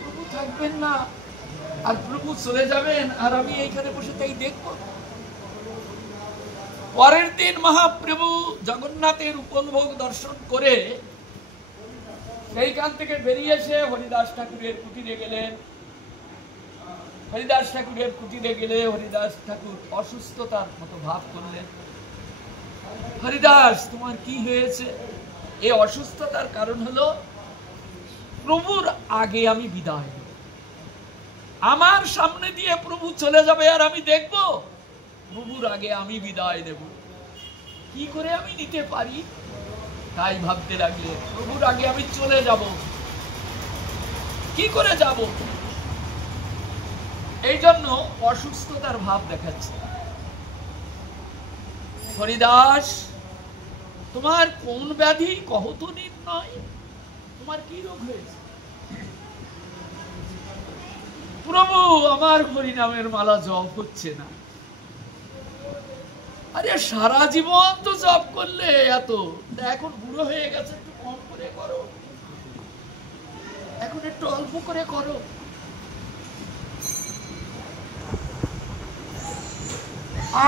প্রভু থাকবেন না, আর প্রভু চলে যাবেন, আর আমি এইখানে বসে তাই দেখবো। পরের দিন মহাপ্রভু জগন্নাথের উপলভোগ দর্শন করে সেইখান থেকে বেরিয়ে এসে হরিদাস ঠাকুরের কুটিরে গেলেন। হরিদাস ঠাকুরের কুটিরে গেলে হরিদাস ঠাকুর অসুস্থতার মতো ভাব করলেন। হরিদাস, তোমার কি হয়েছে? এই অসুস্থতার কারণ হলো প্রভুর আগে আমি বিদায় নেব। আমার সামনে দিয়ে প্রভু চলে যাবে আর আমি দেখব, প্রভুর আগে আমি বিদায় নেব। কি করে আমি নিতে পারি? তাই ভাবতে লাগলে প্রভুর আগে আমি চলে যাব, কি করে যাব? এই জন্য অসুস্থতার ভাব দেখাচ্ছে। হরিদাস, তোমার কোন ব্যাধি কহ তো নির্ণয়, তোমার কি রোগ হয়েছে? প্রভু, আমার হরিনামের মালা জপ হচ্ছে না। আরে সারা জীবন তো জপ করলে এত, এখন বুড়ো হয়ে গেছে, একটু কম করে করো, এখন একটু অল্প করে করো।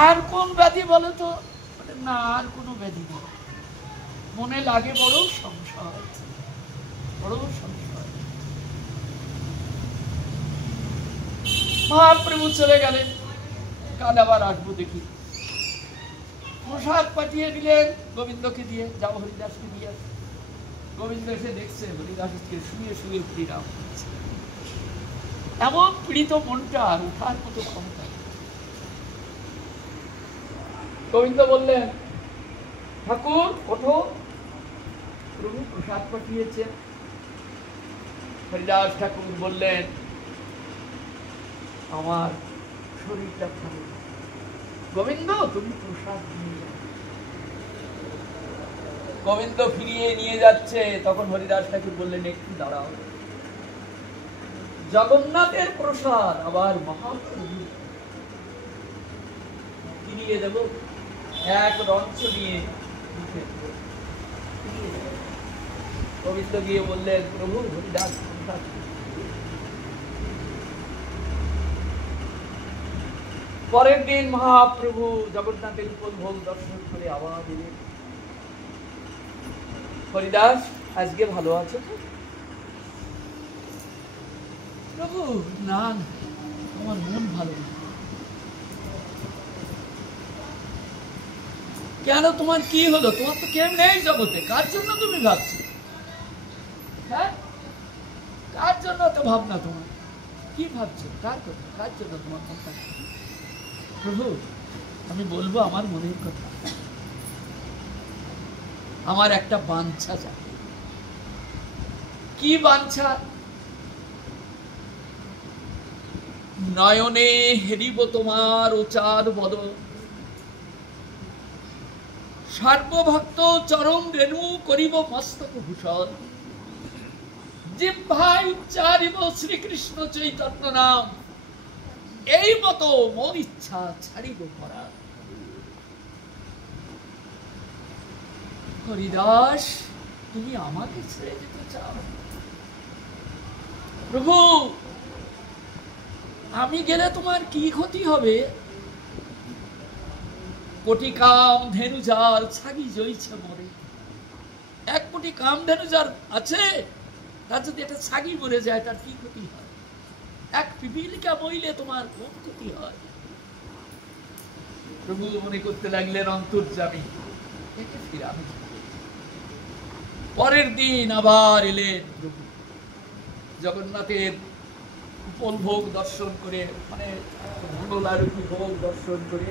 আর কোন ব্যাধি বলো তো? না, আর কোনো ব্যাধি নেই। মনে লাগে বড় সংশয়, বড় সংশয়। মহাপ্রভু চলে গেলেন, কাল আবার আসবো দেখি। প্রসাদ পাঠিয়ে দিলেন গোবিন্দকে দিয়ে, যাও হরিদাসকে দিয়ে। গোবিন্দ এসে দেখছে হরিদাসকে শুয়ে শুয়ে পরিণাম করছে। এমন পীড়িত মনটা আর উঠার মতো ক্ষমতা। গোবিন্দ বললেন, ঠাকুর ওঠো, প্রভু প্রসাদ পাঠিয়েছে। হরিদাস ঠাকুর বললেন, আমার শরীরটা ভালো। গোবিন্দ তুমি প্রসাদ নিয়ে যাও। গোবিন্দ ফিরিয়ে নিয়ে যাচ্ছে, তখন হরিদাস ঠাকুর বললেন, একটু দাঁড়াও, জগন্নাথের প্রসাদ আবার মহাপ্রভু ফিরিয়ে দেব। এক রঞ্চ নিয়ে গোবিন্দ গিয়ে বললেন, প্রভু হরিদাস প্রসাদ। পরের দিন মহাপ্রভু জগন্নাথের উপর ভোগ দর্শন করে আবার এলেন। হরিদাস আজকে ভালো আছো তো? প্রভু না, আমার মন ভালো না। কেন, তোমার কি হলো? তোমার তো কেউ নেই জগতে, কার জন্য তুমি ভাবছো? হ্যাঁ, কার জন্য তো ভাবনা তোমার? কি ভাবছো? কার কথা? কার জন্য তোমার মনটা? প্রভু আমি বলবো আমার মনের কথা। আমার একটা বাঞ্ছা চাই। কি বাঞ্ছা? নয়নে হেরিব তোমার ওচার বদন, সর্বভক্ত চরম রেণু করিব মস্তক ভূষণ, জিহ্বায় উচ্চারিব শ্রীকৃষ্ণ চৈতন্য নাম, এই মতো মন ইচ্ছা ছাড়িব করা। হরিদাস তুমি আমাকে ছেড়ে যেতে চাও? প্রভু আমি গেলে তোমার কি ক্ষতি হবে? কোটি কাম ধেনু যার ছাগি জইছে মরে। এক কোটি কাম ধেনু যার আছে, তার যদি একটা ছাগি মরে যায় তার কি ক্ষতি হয়? এক পিপীলিকা বইলে তোমার কোন ক্ষতি হয়? প্রভু মনে করতে লাগলেন অন্তর্যামী, একে ফিরাবে। পরের দিন আবার এলেন প্রভু, জগন্নাথের উপল ভোগ দর্শন করে, মানে মঙ্গলারতি ভোগ দর্শন করে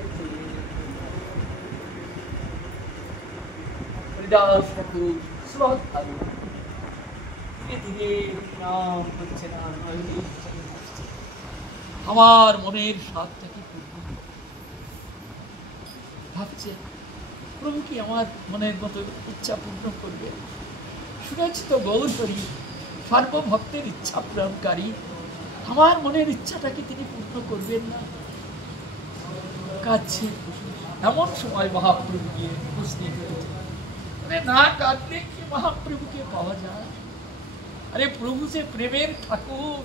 হরিদাস ঠাকুর শ্রদ্ধালু ধীরে ধীরে নাম করছে না, আমার মনের স্বাদটাকে পূর্ণ ভাবছে, প্রভু কি আমার মনের মতো ইচ্ছা পূর্ণ করবে? শুনেছি তো গৌর হরি সর্বভক্তের ইচ্ছা পূরণকারী, আমার মনের ইচ্ছাটা কি তিনি পূর্ণ করবেন না? কাঁদছে। এমন সময় মহাপ্রভু গিয়ে উপস্থিত হয়েছে। না কাঁদলে কি মহাপ্রভুকে পাওয়া যায়? আরে প্রভু যে প্রেমের ঠাকুর,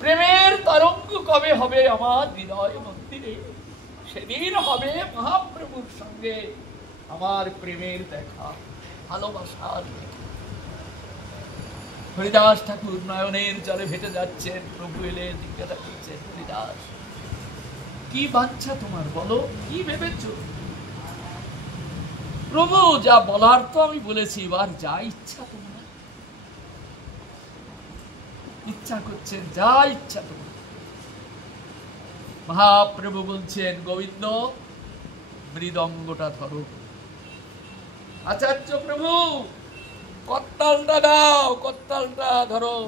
প্রেমের তরঙ্গ কবে হবে আমার হৃদয় মন্দিরে? সেদিন হবে মহাপ্রভুর সঙ্গে আমার প্রেমের দেখা, ভালোবাসার। হরিদাস ঠাকুর নয়নের জলে ভেসে যাচ্ছেন। প্রভু এলে জিজ্ঞাসা করছেন, হরিদাস কি বাঞ্ছা তোমার, বলো কি ভেবেছ? প্রভু যা বলার তো আমি বলেছি, এবার যা ইচ্ছা তোমার। ইচ্ছা করছেন যা ইচ্ছা তোমার। মহাপ্রভু বলছেন, গোবিন্দ মৃদঙ্গটা ধরো। আচার্য প্রভু করতালটা দাও, করতালটা ধরো।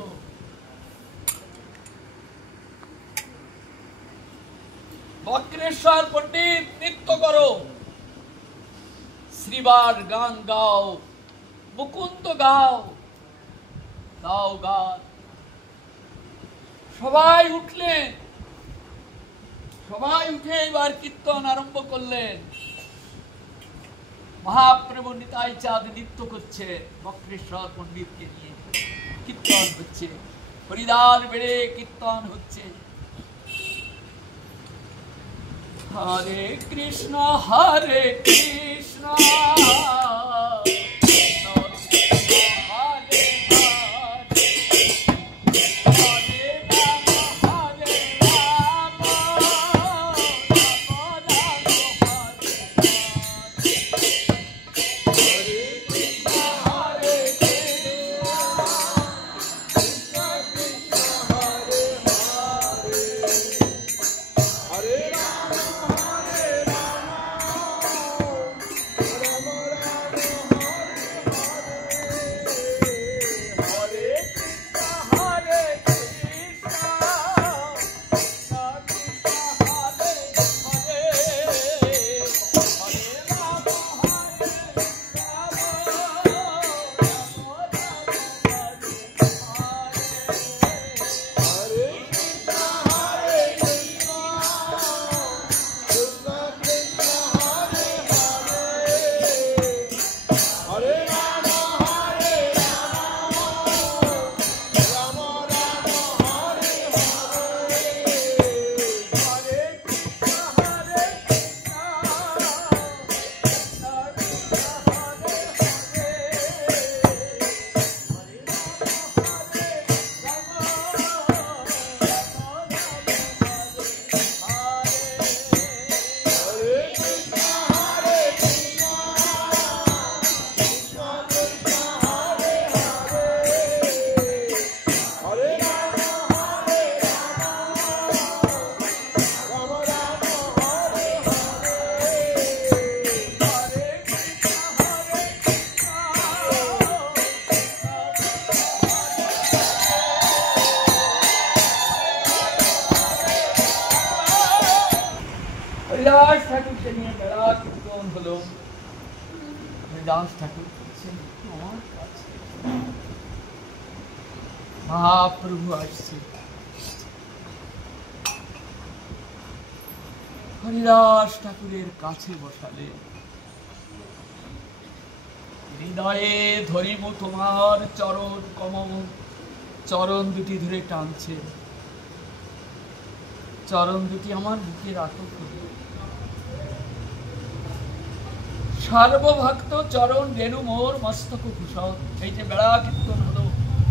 বক্রেশ্বর পণ্ডিত নৃত্য করো, শ্রীবার গান গাও, মুকুন্দ গাও, গাও গান। সবাই উঠলেন, সবাই উঠে এবার কীর্তন আরম্ভ করলেন। মহাপ্রভু নিতাই চাঁদ নৃত্য করছে, বক্রেশ্বর পণ্ডিতকে নিয়ে কীর্তন হচ্ছে, হরিদান বেড়ে কীর্তন হচ্ছে। হরে কৃষ্ণ হলো, হরিদাস ঠাকুর বলছেন আমার কাছে মহাপ্রভু আসছে। হরিদাস ঠাকুরের কাছে বসালে, হৃদয়ে ধরিব তোমার চরণ কমল, চরণ দুটি ধরে টানছে, চরণ দুটি আমার বুকে রাখো। সর্বভক্ত চরণ রেণু মোর মস্তক ভূষণ। এই যে বেড়া কীর্তন হলো,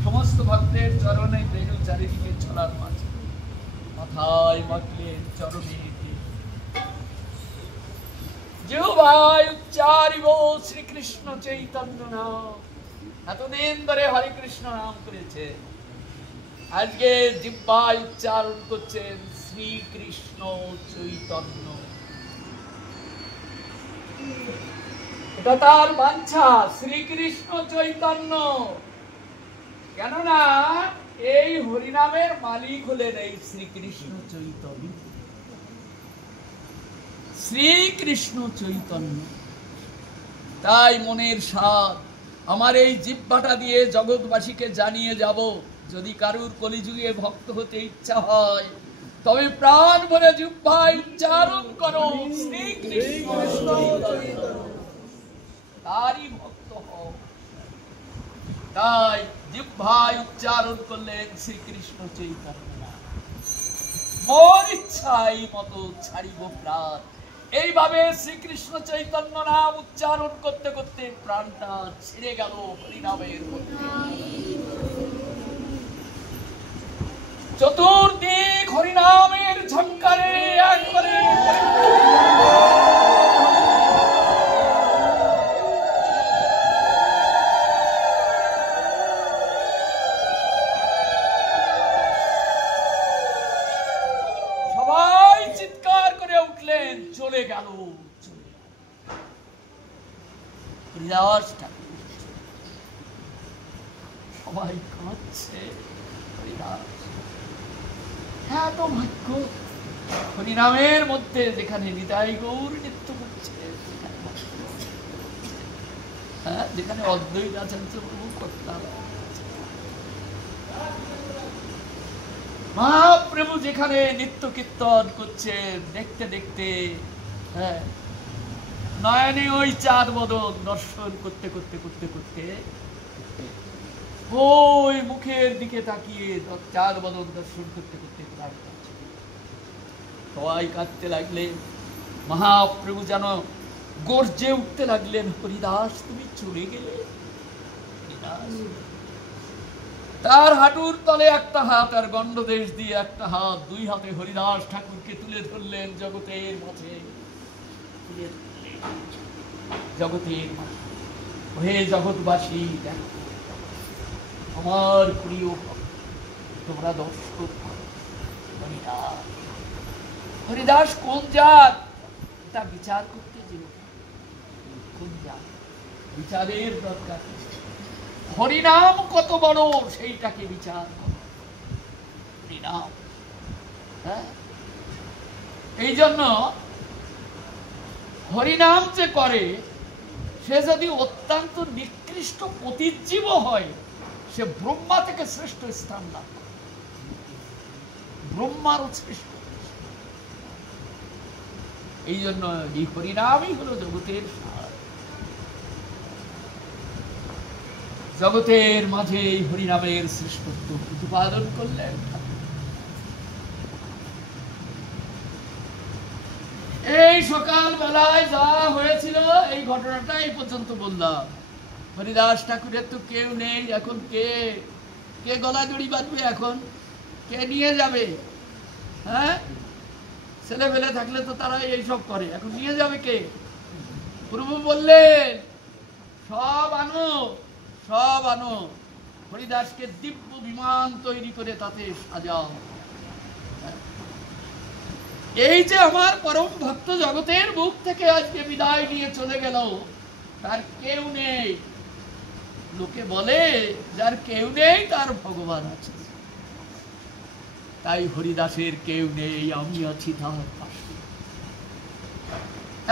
সমস্ত ভক্তের চরণে রেণু চারিদিকে ছড়ার মাঝে, মাথায় মাখলেন চরণে জিহ্বায় উচ্চারিব শ্রীকৃষ্ণ চৈতন্য নাম। এতদিন ধরে হরে কৃষ্ণ নাম করেছে, আজকে জিহ্বায় উচ্চারণ করছেন শ্রীকৃষ্ণ চৈতন্য। এটা তার বাঞ্ছা, শ্রীকৃষ্ণ চৈতন্য। কেননা এই হরিনামের মালিক হলেন এই শ্রীকৃষ্ণ চৈতন্য। শ্রীকৃষ্ণ চৈতন্য। তাই মনের স্বাদ আমার এই জিহ্বাটা দিয়ে জগৎবাসীকে জানিয়ে যাব। যদি কারুর কলিযুগে ভক্ত হতে ইচ্ছা হয়, তবে প্রাণ ভরে জিহ্বায় উচ্চারণ করো শ্রীকৃষ্ণ চৈতন্য, তারই ভক্ত হও। তাই জিহ্বায় উচ্চারণ করলেন শ্রীকৃষ্ণ চৈতন্য। মোর ইচ্ছাই মতো ছাড়িব প্রাণ। এইভাবে শ্রীকৃষ্ণ চৈতন্য নাম উচ্চারণ করতে করতে প্রাণটা ছিঁড়ে গেল হরিনামের মধ্যে। চতুর্দিক হরিনামের ঝঙ্কারে একবারে সবাই চিৎকার করে উঠলেন, চলে গেল। হরিদাস ঠাকুর সবাই কাঁদছে। হরিদাস, হ্যাঁ তো ভাগ্য, হরিনামের মধ্যে যেখানে নিতাই গৌর নৃত্য করছে, হ্যাঁ, যেখানে অদ্বৈত আচার্য প্রভু করতাম, মহাপ্রভু যেখানে নিত্য কীর্তন করছেন, দেখতে দেখতে হ্যাঁ নয়নে ওই চাঁদ বদন দর্শন করতে করতে করতে করতে ওই মুখের দিকে তাকিয়ে চাঁদ বদন দর্শন করতে করতে সবাই কাঁদতে লাগলেন। মহাপ্রভু যেন গর্জে উঠতে লাগলেন, হরিদাস তুমি চলে গেলে। তার হাঁটুর তলে একটা হাত আর গণ্ডদেশ দিয়ে একটা হাত, দুই হাতে হরিদাস ঠাকুরকে তুলে ধরলেন জগতের মাঝে। জগতের মাঝে, হে জগৎবাসী, দেখো আমার প্রিয় তোমরা দর্শক। হরিদাস, হরিদাস কোন জাত তা বিচার করতে যে কোন জাত, বিচারের দরকার। হরিনাম কত বড় সেইটাকে বিচার করো। হরিনাম, হ্যাঁ, এই জন্য হরিনাম যে করে সে যদি অত্যন্ত নিকৃষ্ট পতিজীব হয়, সে ব্রহ্মা থেকে শ্রেষ্ঠ স্থান লাভ করে, ব্রহ্মারও শ্রেষ্ঠ। এই জন্য এই হরিনামই হলো জগতের সার। জগতের মাঝে এই হরিনামের শ্রেষ্ঠত্ব প্রতিপাদন করলেন। এই সকাল বেলায় যা হয়েছিল এই ঘটনাটা এই পর্যন্ত বললাম। হরিদাস ঠাকুরের তো কেউ নেই, এখন কে কে গলা দড়ি বাঁধবে, এখন কে নিয়ে যাবে? হ্যাঁ, ছেলে ফেলে থাকলে তো তারা এইসব করে, এখন নিয়ে যাবে কে? প্রভু বললেন সব আনো, সব আনো, হরিদাসকে দিব্য বিমান তৈরি করে তাতে সাজাও। এই যে আমার পরম ভক্ত জগতের মুখ থেকে আজকে বিদায় নিয়ে চলে গেল, তার কেউ নেই। লোকে বলে যার কেউ নেই তার ভগবান আছে, তাই হরিদাসের কেউ নেই, আমি আছি তার পাশে।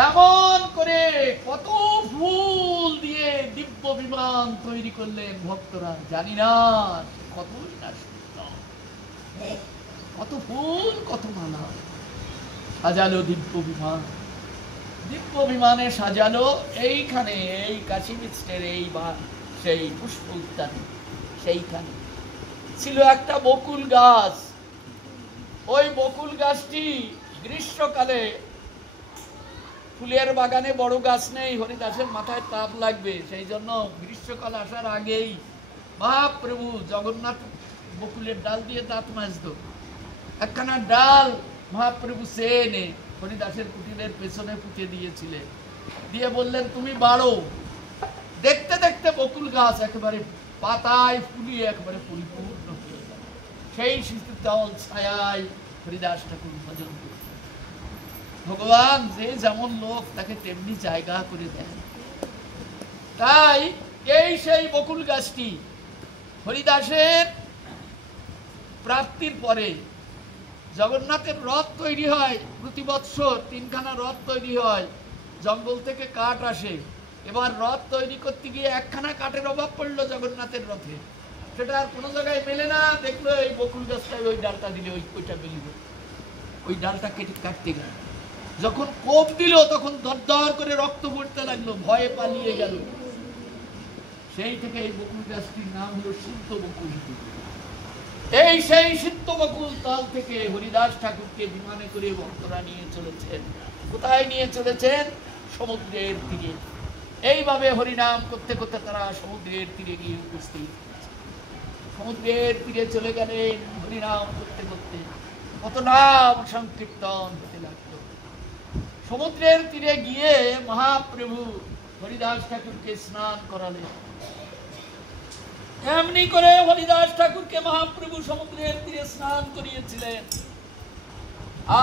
এমন করে কত ফুল দিয়ে দিব্য বিমান তৈরি করলেন ভক্তরা, জানি না কতই না সুন্দর, কত ফুল কত মালা সাজালো দিব্য বিমান। দিব্য বিমানে সাজালো এইখানে, এই কাশী মিস্টের এই বা সেই পুষ্প উদ্যানে, সেইখানে ছিল একটা বকুল গাছ। ওই বকুল গাছটি গ্রীষ্মকালে, ফুলের বাগানে বড় গাছ নেই, হরিদাসের মাথায় তাপ লাগবে, সেই জন্য গ্রীষ্মকাল আসার আগেই মহাপ্রভু জগন্নাথ বকুলের ডাল দিয়ে দাঁত মাজত। একখানা ডাল মহাপ্রভু সে এনে হরিদাসের কুটিরের পেছনে পুঁতে দিয়েছিলেন, দিয়ে বললেন তুমি বাড়ো। দেখতে দেখতে বকুল গাছ একেবারে পাতায় ফুলিয়ে একেবারে পরিপূর্ণ হয়ে গেল। সেই শীতল ছায়ায় হরিদাস ঠাকুর ভজন করতেন। ভগবান যে যেমন লোক তাকে তেমনি জায়গা করে দেন। তাই এই সেই বকুল গাছটি হরিদাসের প্রাপ্তির পরে জগন্নাথের রথ তৈরি হয়, প্রতি বৎসর 3খানা রথ তৈরি হয়, জঙ্গল থেকে কাঠ আসে। এবার রথ তৈরি করতে গিয়ে একখানা কাঠের অভাব পড়লো জগন্নাথের রথে, সেটা আর কোনো জায়গায় মেলে না। দেখলো এই বকুল গাছটায় ওই ডালটা দিলে ওইটা মিলবে, ওই ডালটা কেটে কাটতে গেল। যখন কোপ দিল তখন দরদর করে রক্ত পড়তে লাগলো, ভয়ে পালিয়ে গেল। সেই থেকে এই বকুল গাছটির নাম হলো সিদ্ধ বকুল। এই সেই সিদ্ধ বকুল তাল থেকে হরিদাস ঠাকুরকে বিমানে করে ভক্তরা নিয়ে চলেছেন। কোথায় নিয়ে চলেছেন? সমুদ্রের তীরে। এইভাবে হরিনাম করতে করতে তারা সমুদ্রের তীরে গিয়ে উপস্থিত। সমুদ্রের তীরে চলে গেলেন হরিনাম করতে করতে, কত নাম সংকীর্তন হতে লাগলো। সমুদ্রের তীরে গিয়ে মহাপ্রভু হরিদাস ঠাকুরকে স্নান করালেন। এমনি করে হরিদাস ঠাকুরকে মহাপ্রভু সমুদ্রের তীরে স্নান করিয়েছিলেন।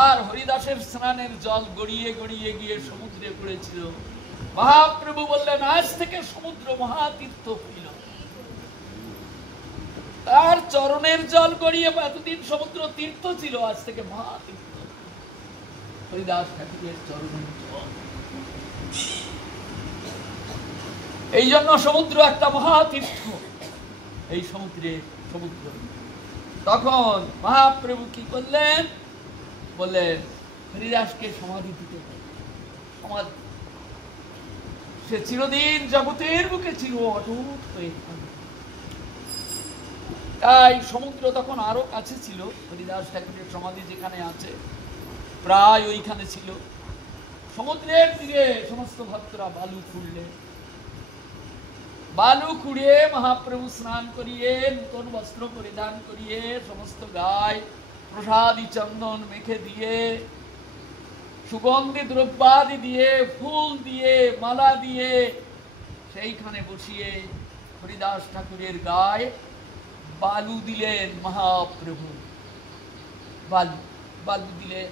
আর হরিদাসের স্নানের জল গড়িয়ে গড়িয়ে গিয়ে সমুদ্রে পড়েছিল। মহাপ্রভু বললেন আজ থেকে সমুদ্র মহাতীর্থ হইল। তার চরণের জল গড়িয়ে, এতদিন সমুদ্র তীর্থ ছিল, আজ থেকে মহাতীর্থ হরিদাস ঠাকুরের চরণের জল। এই জন্য সমুদ্র একটা মহাতীর্থ। এই সমুদ্র তখন মহাপ্রভু কি করলেন? বললেন হরিদাসকে সমাধি দিতে হবে। সমাধি, সে চিরদিন জগতের বুকে ছিল অটুট হয়ে। তাই সমুদ্র তখন আরো কাছে ছিল, হরিদাস ঠাকুরের সমাধি যেখানে আছে প্রায় ওইখানে ছিল। সমুদ্রের তীরে সমস্ত ভক্তরা বালু খুঁড়লেন। বালু খুঁড়িয়ে মহাপ্রভু স্নান করিয়ে, নূতন বস্ত্র পরিধান করিয়ে, সমস্ত গায়ে প্রসাদী চন্দন মেখে দিয়ে, সুগন্ধি দ্রব্যাদি দিয়ে, ফুল দিয়ে, মালা দিয়ে সেইখানে বসিয়ে হরিদাস ঠাকুরের গায়ে বালু দিলেন মহাপ্রভু। বালু দিলেন।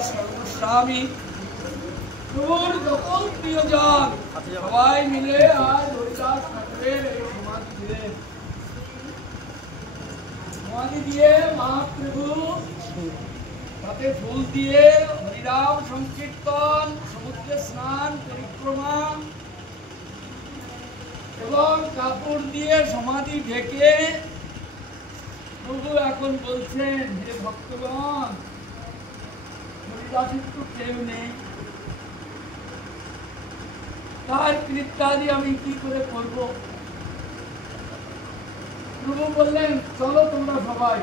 হরিদাস সর্বস্বামী প্রভুর যত প্রিয়জন সবাই মিলে আজ হরিদাস ঠাকুরের এই সমাধি দিলেন। সমাধি দিয়ে মহাপ্রভু তাতে ফুল দিয়ে হরিনাম সংকীর্তন, সমুদ্রে স্নান, পরিক্রমা এবং কাপড় দিয়ে সমাধি ঢেকে প্রভু এখন বলছেন, হে ভক্তগণ, হরিদাসের তো কেউ নেই, তার কৃত্যাদি আমি কি করে করব? প্রভু বললেন, চলো তোমরা সবাই।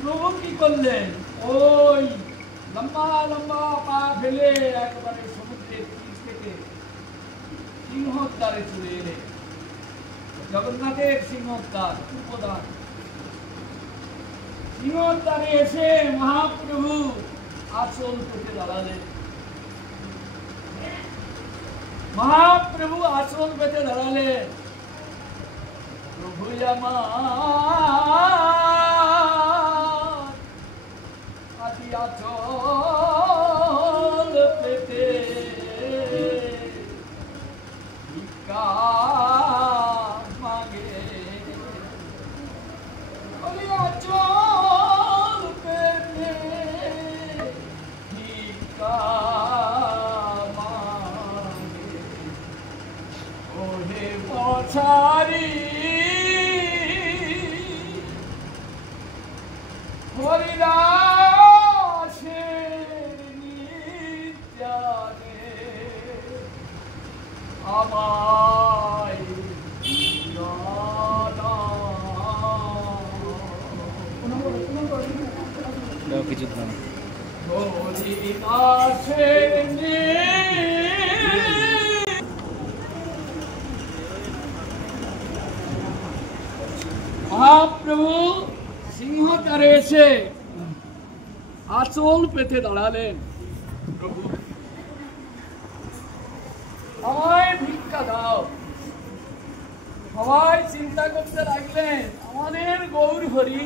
প্রভু কি করলেন? ওই লম্বা লম্বা পা ফেলে একবারে সমুদ্রের তীর থেকে সিংহদ্বারে চলে এলেন। জগন্নাথের সিংহদ্বার, উপদ্বার। সিংহদ্বারে এসে মহাপ্রভু আঁচল পেতে দাঁড়ালেন। মহাপ্রভু আঁচল পেতে দাঁড়ালেন। প্রভু আমার আদি আঁচল পেতে ভিক্ষা মাগে, আঁচল পেতে ভিক্ষা মাগে। ওহে পছারি হরিদাসের নিত্যানে আমায় কিছু হরিদাসের মহাপ্রভু সিংহদ্বারে এসে আঁচল পেতে দাঁড়ালেন। প্রভু আমায় ভিক্ষা দাও। সবাই চিন্তা করতে লাগলেন, আমাদের গৌর হরি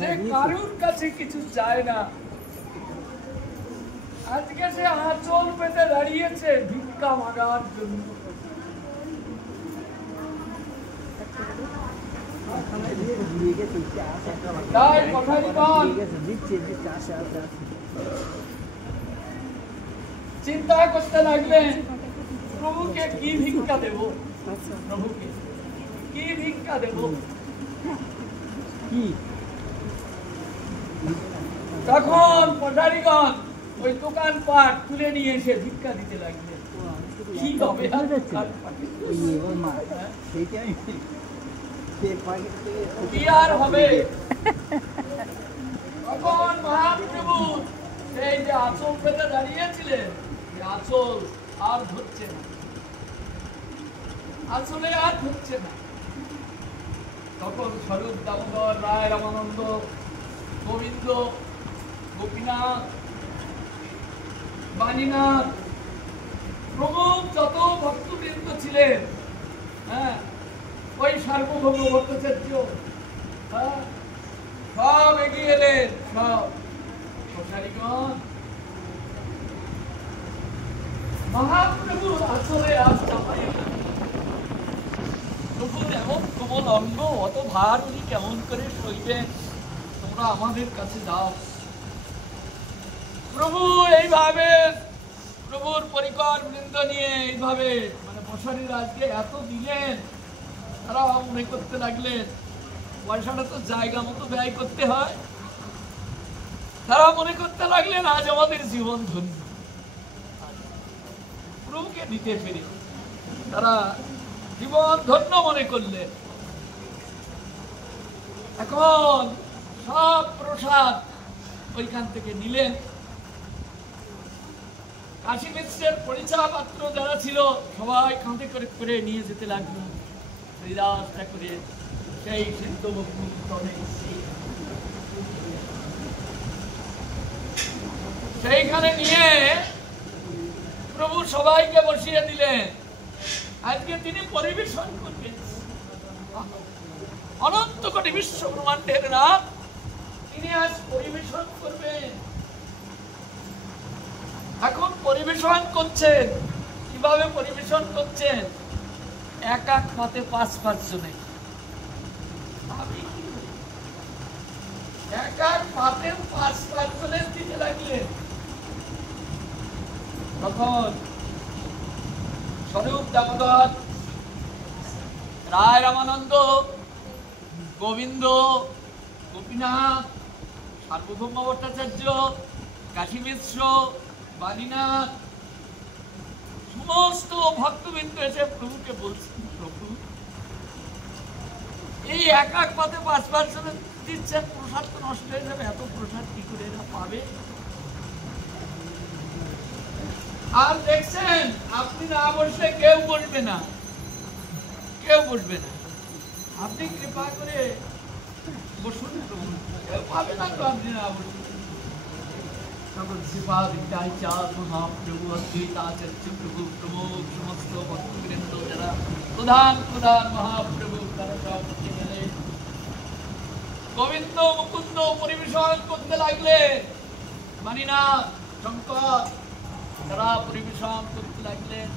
যে কারুর কাছে কিছু চায় না, আজকে সে আঁচল পেতে দাঁড়িয়েছে ভিক্ষা মাগার জন্য। চিন্তা করতে লাগলেন, প্রভুকে কি ভিক্ষা দেব, প্রভুকে কি ভিক্ষা দেব। তখন পটারিগণ ওই দোকান পাট তুলে নিয়ে এসে ভিক্ষা দিতে লাগলেন। কি হবে কি আর হবে? তখন মহাপ্রভু সেই যে আঁচল পেতে দাঁড়িয়েছিলেন, আঁচল আর ধরছে না, আঁচলে আর ধরছে না। তখন স্বরূপ দামোদর রায়, রামানন্দ, গোবিন্দ, গোপীনাথ, বাণীনাথ প্রমুখ যত ভক্তবৃন্দ ছিলেন, হ্যাঁ, ওই সার্বভৌম ভট্টাচার্য, হ্যাঁ, সব এগিয়ে এলেন। সব প্রসারীগণ মহাপ্রভু আসলে আর চাপাই প্রভুর এমন কোমল অঙ্গ, অত ভার উনি কেমন করে সইবেন, তোমরা আমাদের কাছে যাও। প্রভু এইভাবে প্রভুর পরিকর বৃন্দ নিয়ে এইভাবে মানে বসারির আজকে এত দিলেন, তারা মনে করতে লাগলেন পয়সাটা তো জায়গা মতো ব্যয় করতে হয়। তারা মনে করতে লাগলেন আজ আমাদের জীবন ধন্য, প্রভুকে দিতে পেরে তারা জীবন ধন্য মনে করলেন। এখন সব প্রসাদ ওইখান থেকে নিলেন। কাশী মিশ্রের পরিচয় পাত্র যারা ছিল সবাই কাঁধে করে করে নিয়ে যেতে লাগলো হরিদাস ঠাকুরের সেই সিদ্ধ ভক্তি। সেইখানে নিয়ে প্রভু সবাইকে বসিয়ে দিলেন। আজকে তিনি পরিবেশন করবেন অনন্ত কোটি বিশ্ব ব্রহ্মাণ্ডের নাথ তিনি আজ পরিবেশন করবেন। এখন পরিবেশন করছেন, কিভাবে পরিবেশন করছেন? এক এক পাতে 5 জনে এক এক পাতে 5 জনের দিতে লাগলেন। তখন স্বরূপ দামোদর, রায় রামানন্দ, গোবিন্দ, গোপীনাথ, সার্বভৌম ভট্টাচার্য, কাশী মিশ্র, বাণীনাথ, সমস্ত ভক্তবৃন্দ এসে প্রভুকে বলছেন, প্রভু এই এক এক পাতে 5 জনের দিচ্ছেন, প্রসাদ তো নষ্ট হয়ে যাবে, এত প্রসাদ কি করে এরা পাবে? আর দেখছেন আপনি না বসলে কেউ বসবে না, কেউ বসবে না। আপনি কৃপা করে বসুন, কেউ পাবে না তো আপনি না বসুন। তখন কৃপা বিদ্যায় চাঁদ মহাপ্রভু, অদ্বৈতাচার্য প্রভু প্রমুখ সমস্ত ভক্তবৃন্দ যারা প্রধান প্রধান মহাপ্রভু, তারা সব উঠে গেলে গোবিন্দ মুকুন্দ পরিবেশন করতে লাগলে। মানিনাথ, শঙ্কর তারা পরিবেশন করতে লাগলেন।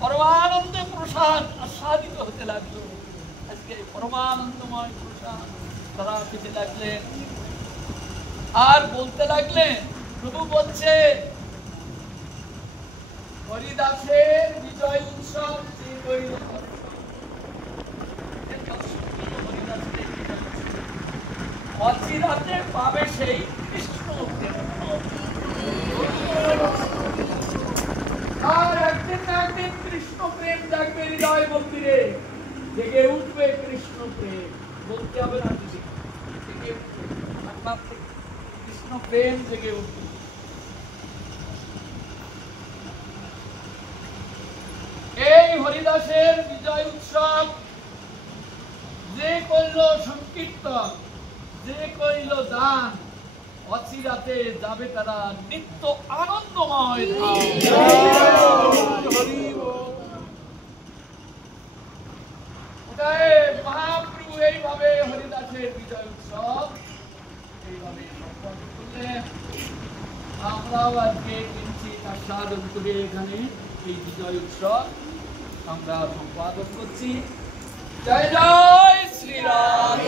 পরমানন্দে প্রসাদ আস্বাদিত হতে লাগলো। আজকে পরমানন্দময় প্রসাদ তারা খেতে লাগলেন আর বলতে লাগলেন। প্রভু বলছে, হরিদাসের বিজয় উৎসব যে কইল, অচিরাতে পাবে সেই কৃষ্ণ প্রেম। আর একদিন না একদিন কৃষ্ণ প্রেম জাগবে হৃদয় মন্দিরে, জেগে উঠবে কৃষ্ণ প্রেম। বলতে হবে না কিছু, কৃষ্ণ প্রেম জেগে উঠবে। এই হরিদাসের বিজয় উৎসব যে কইল সংকীর্তন, যে কইল দান, অচিরাতে যাবে তারা নিত্য আনন্দময় ধাম। মহাপ্রভু এইভাবে হরিদাসের বিজয় উৎসব এইভাবে সম্পন্ন করলেন। আমরাও আজকে কিঞ্চিৎ আস্বাদন করে এখানে এই বিজয় উৎসব আমরা সম্পাদন করছি। জয় জয় শ্রীরাম।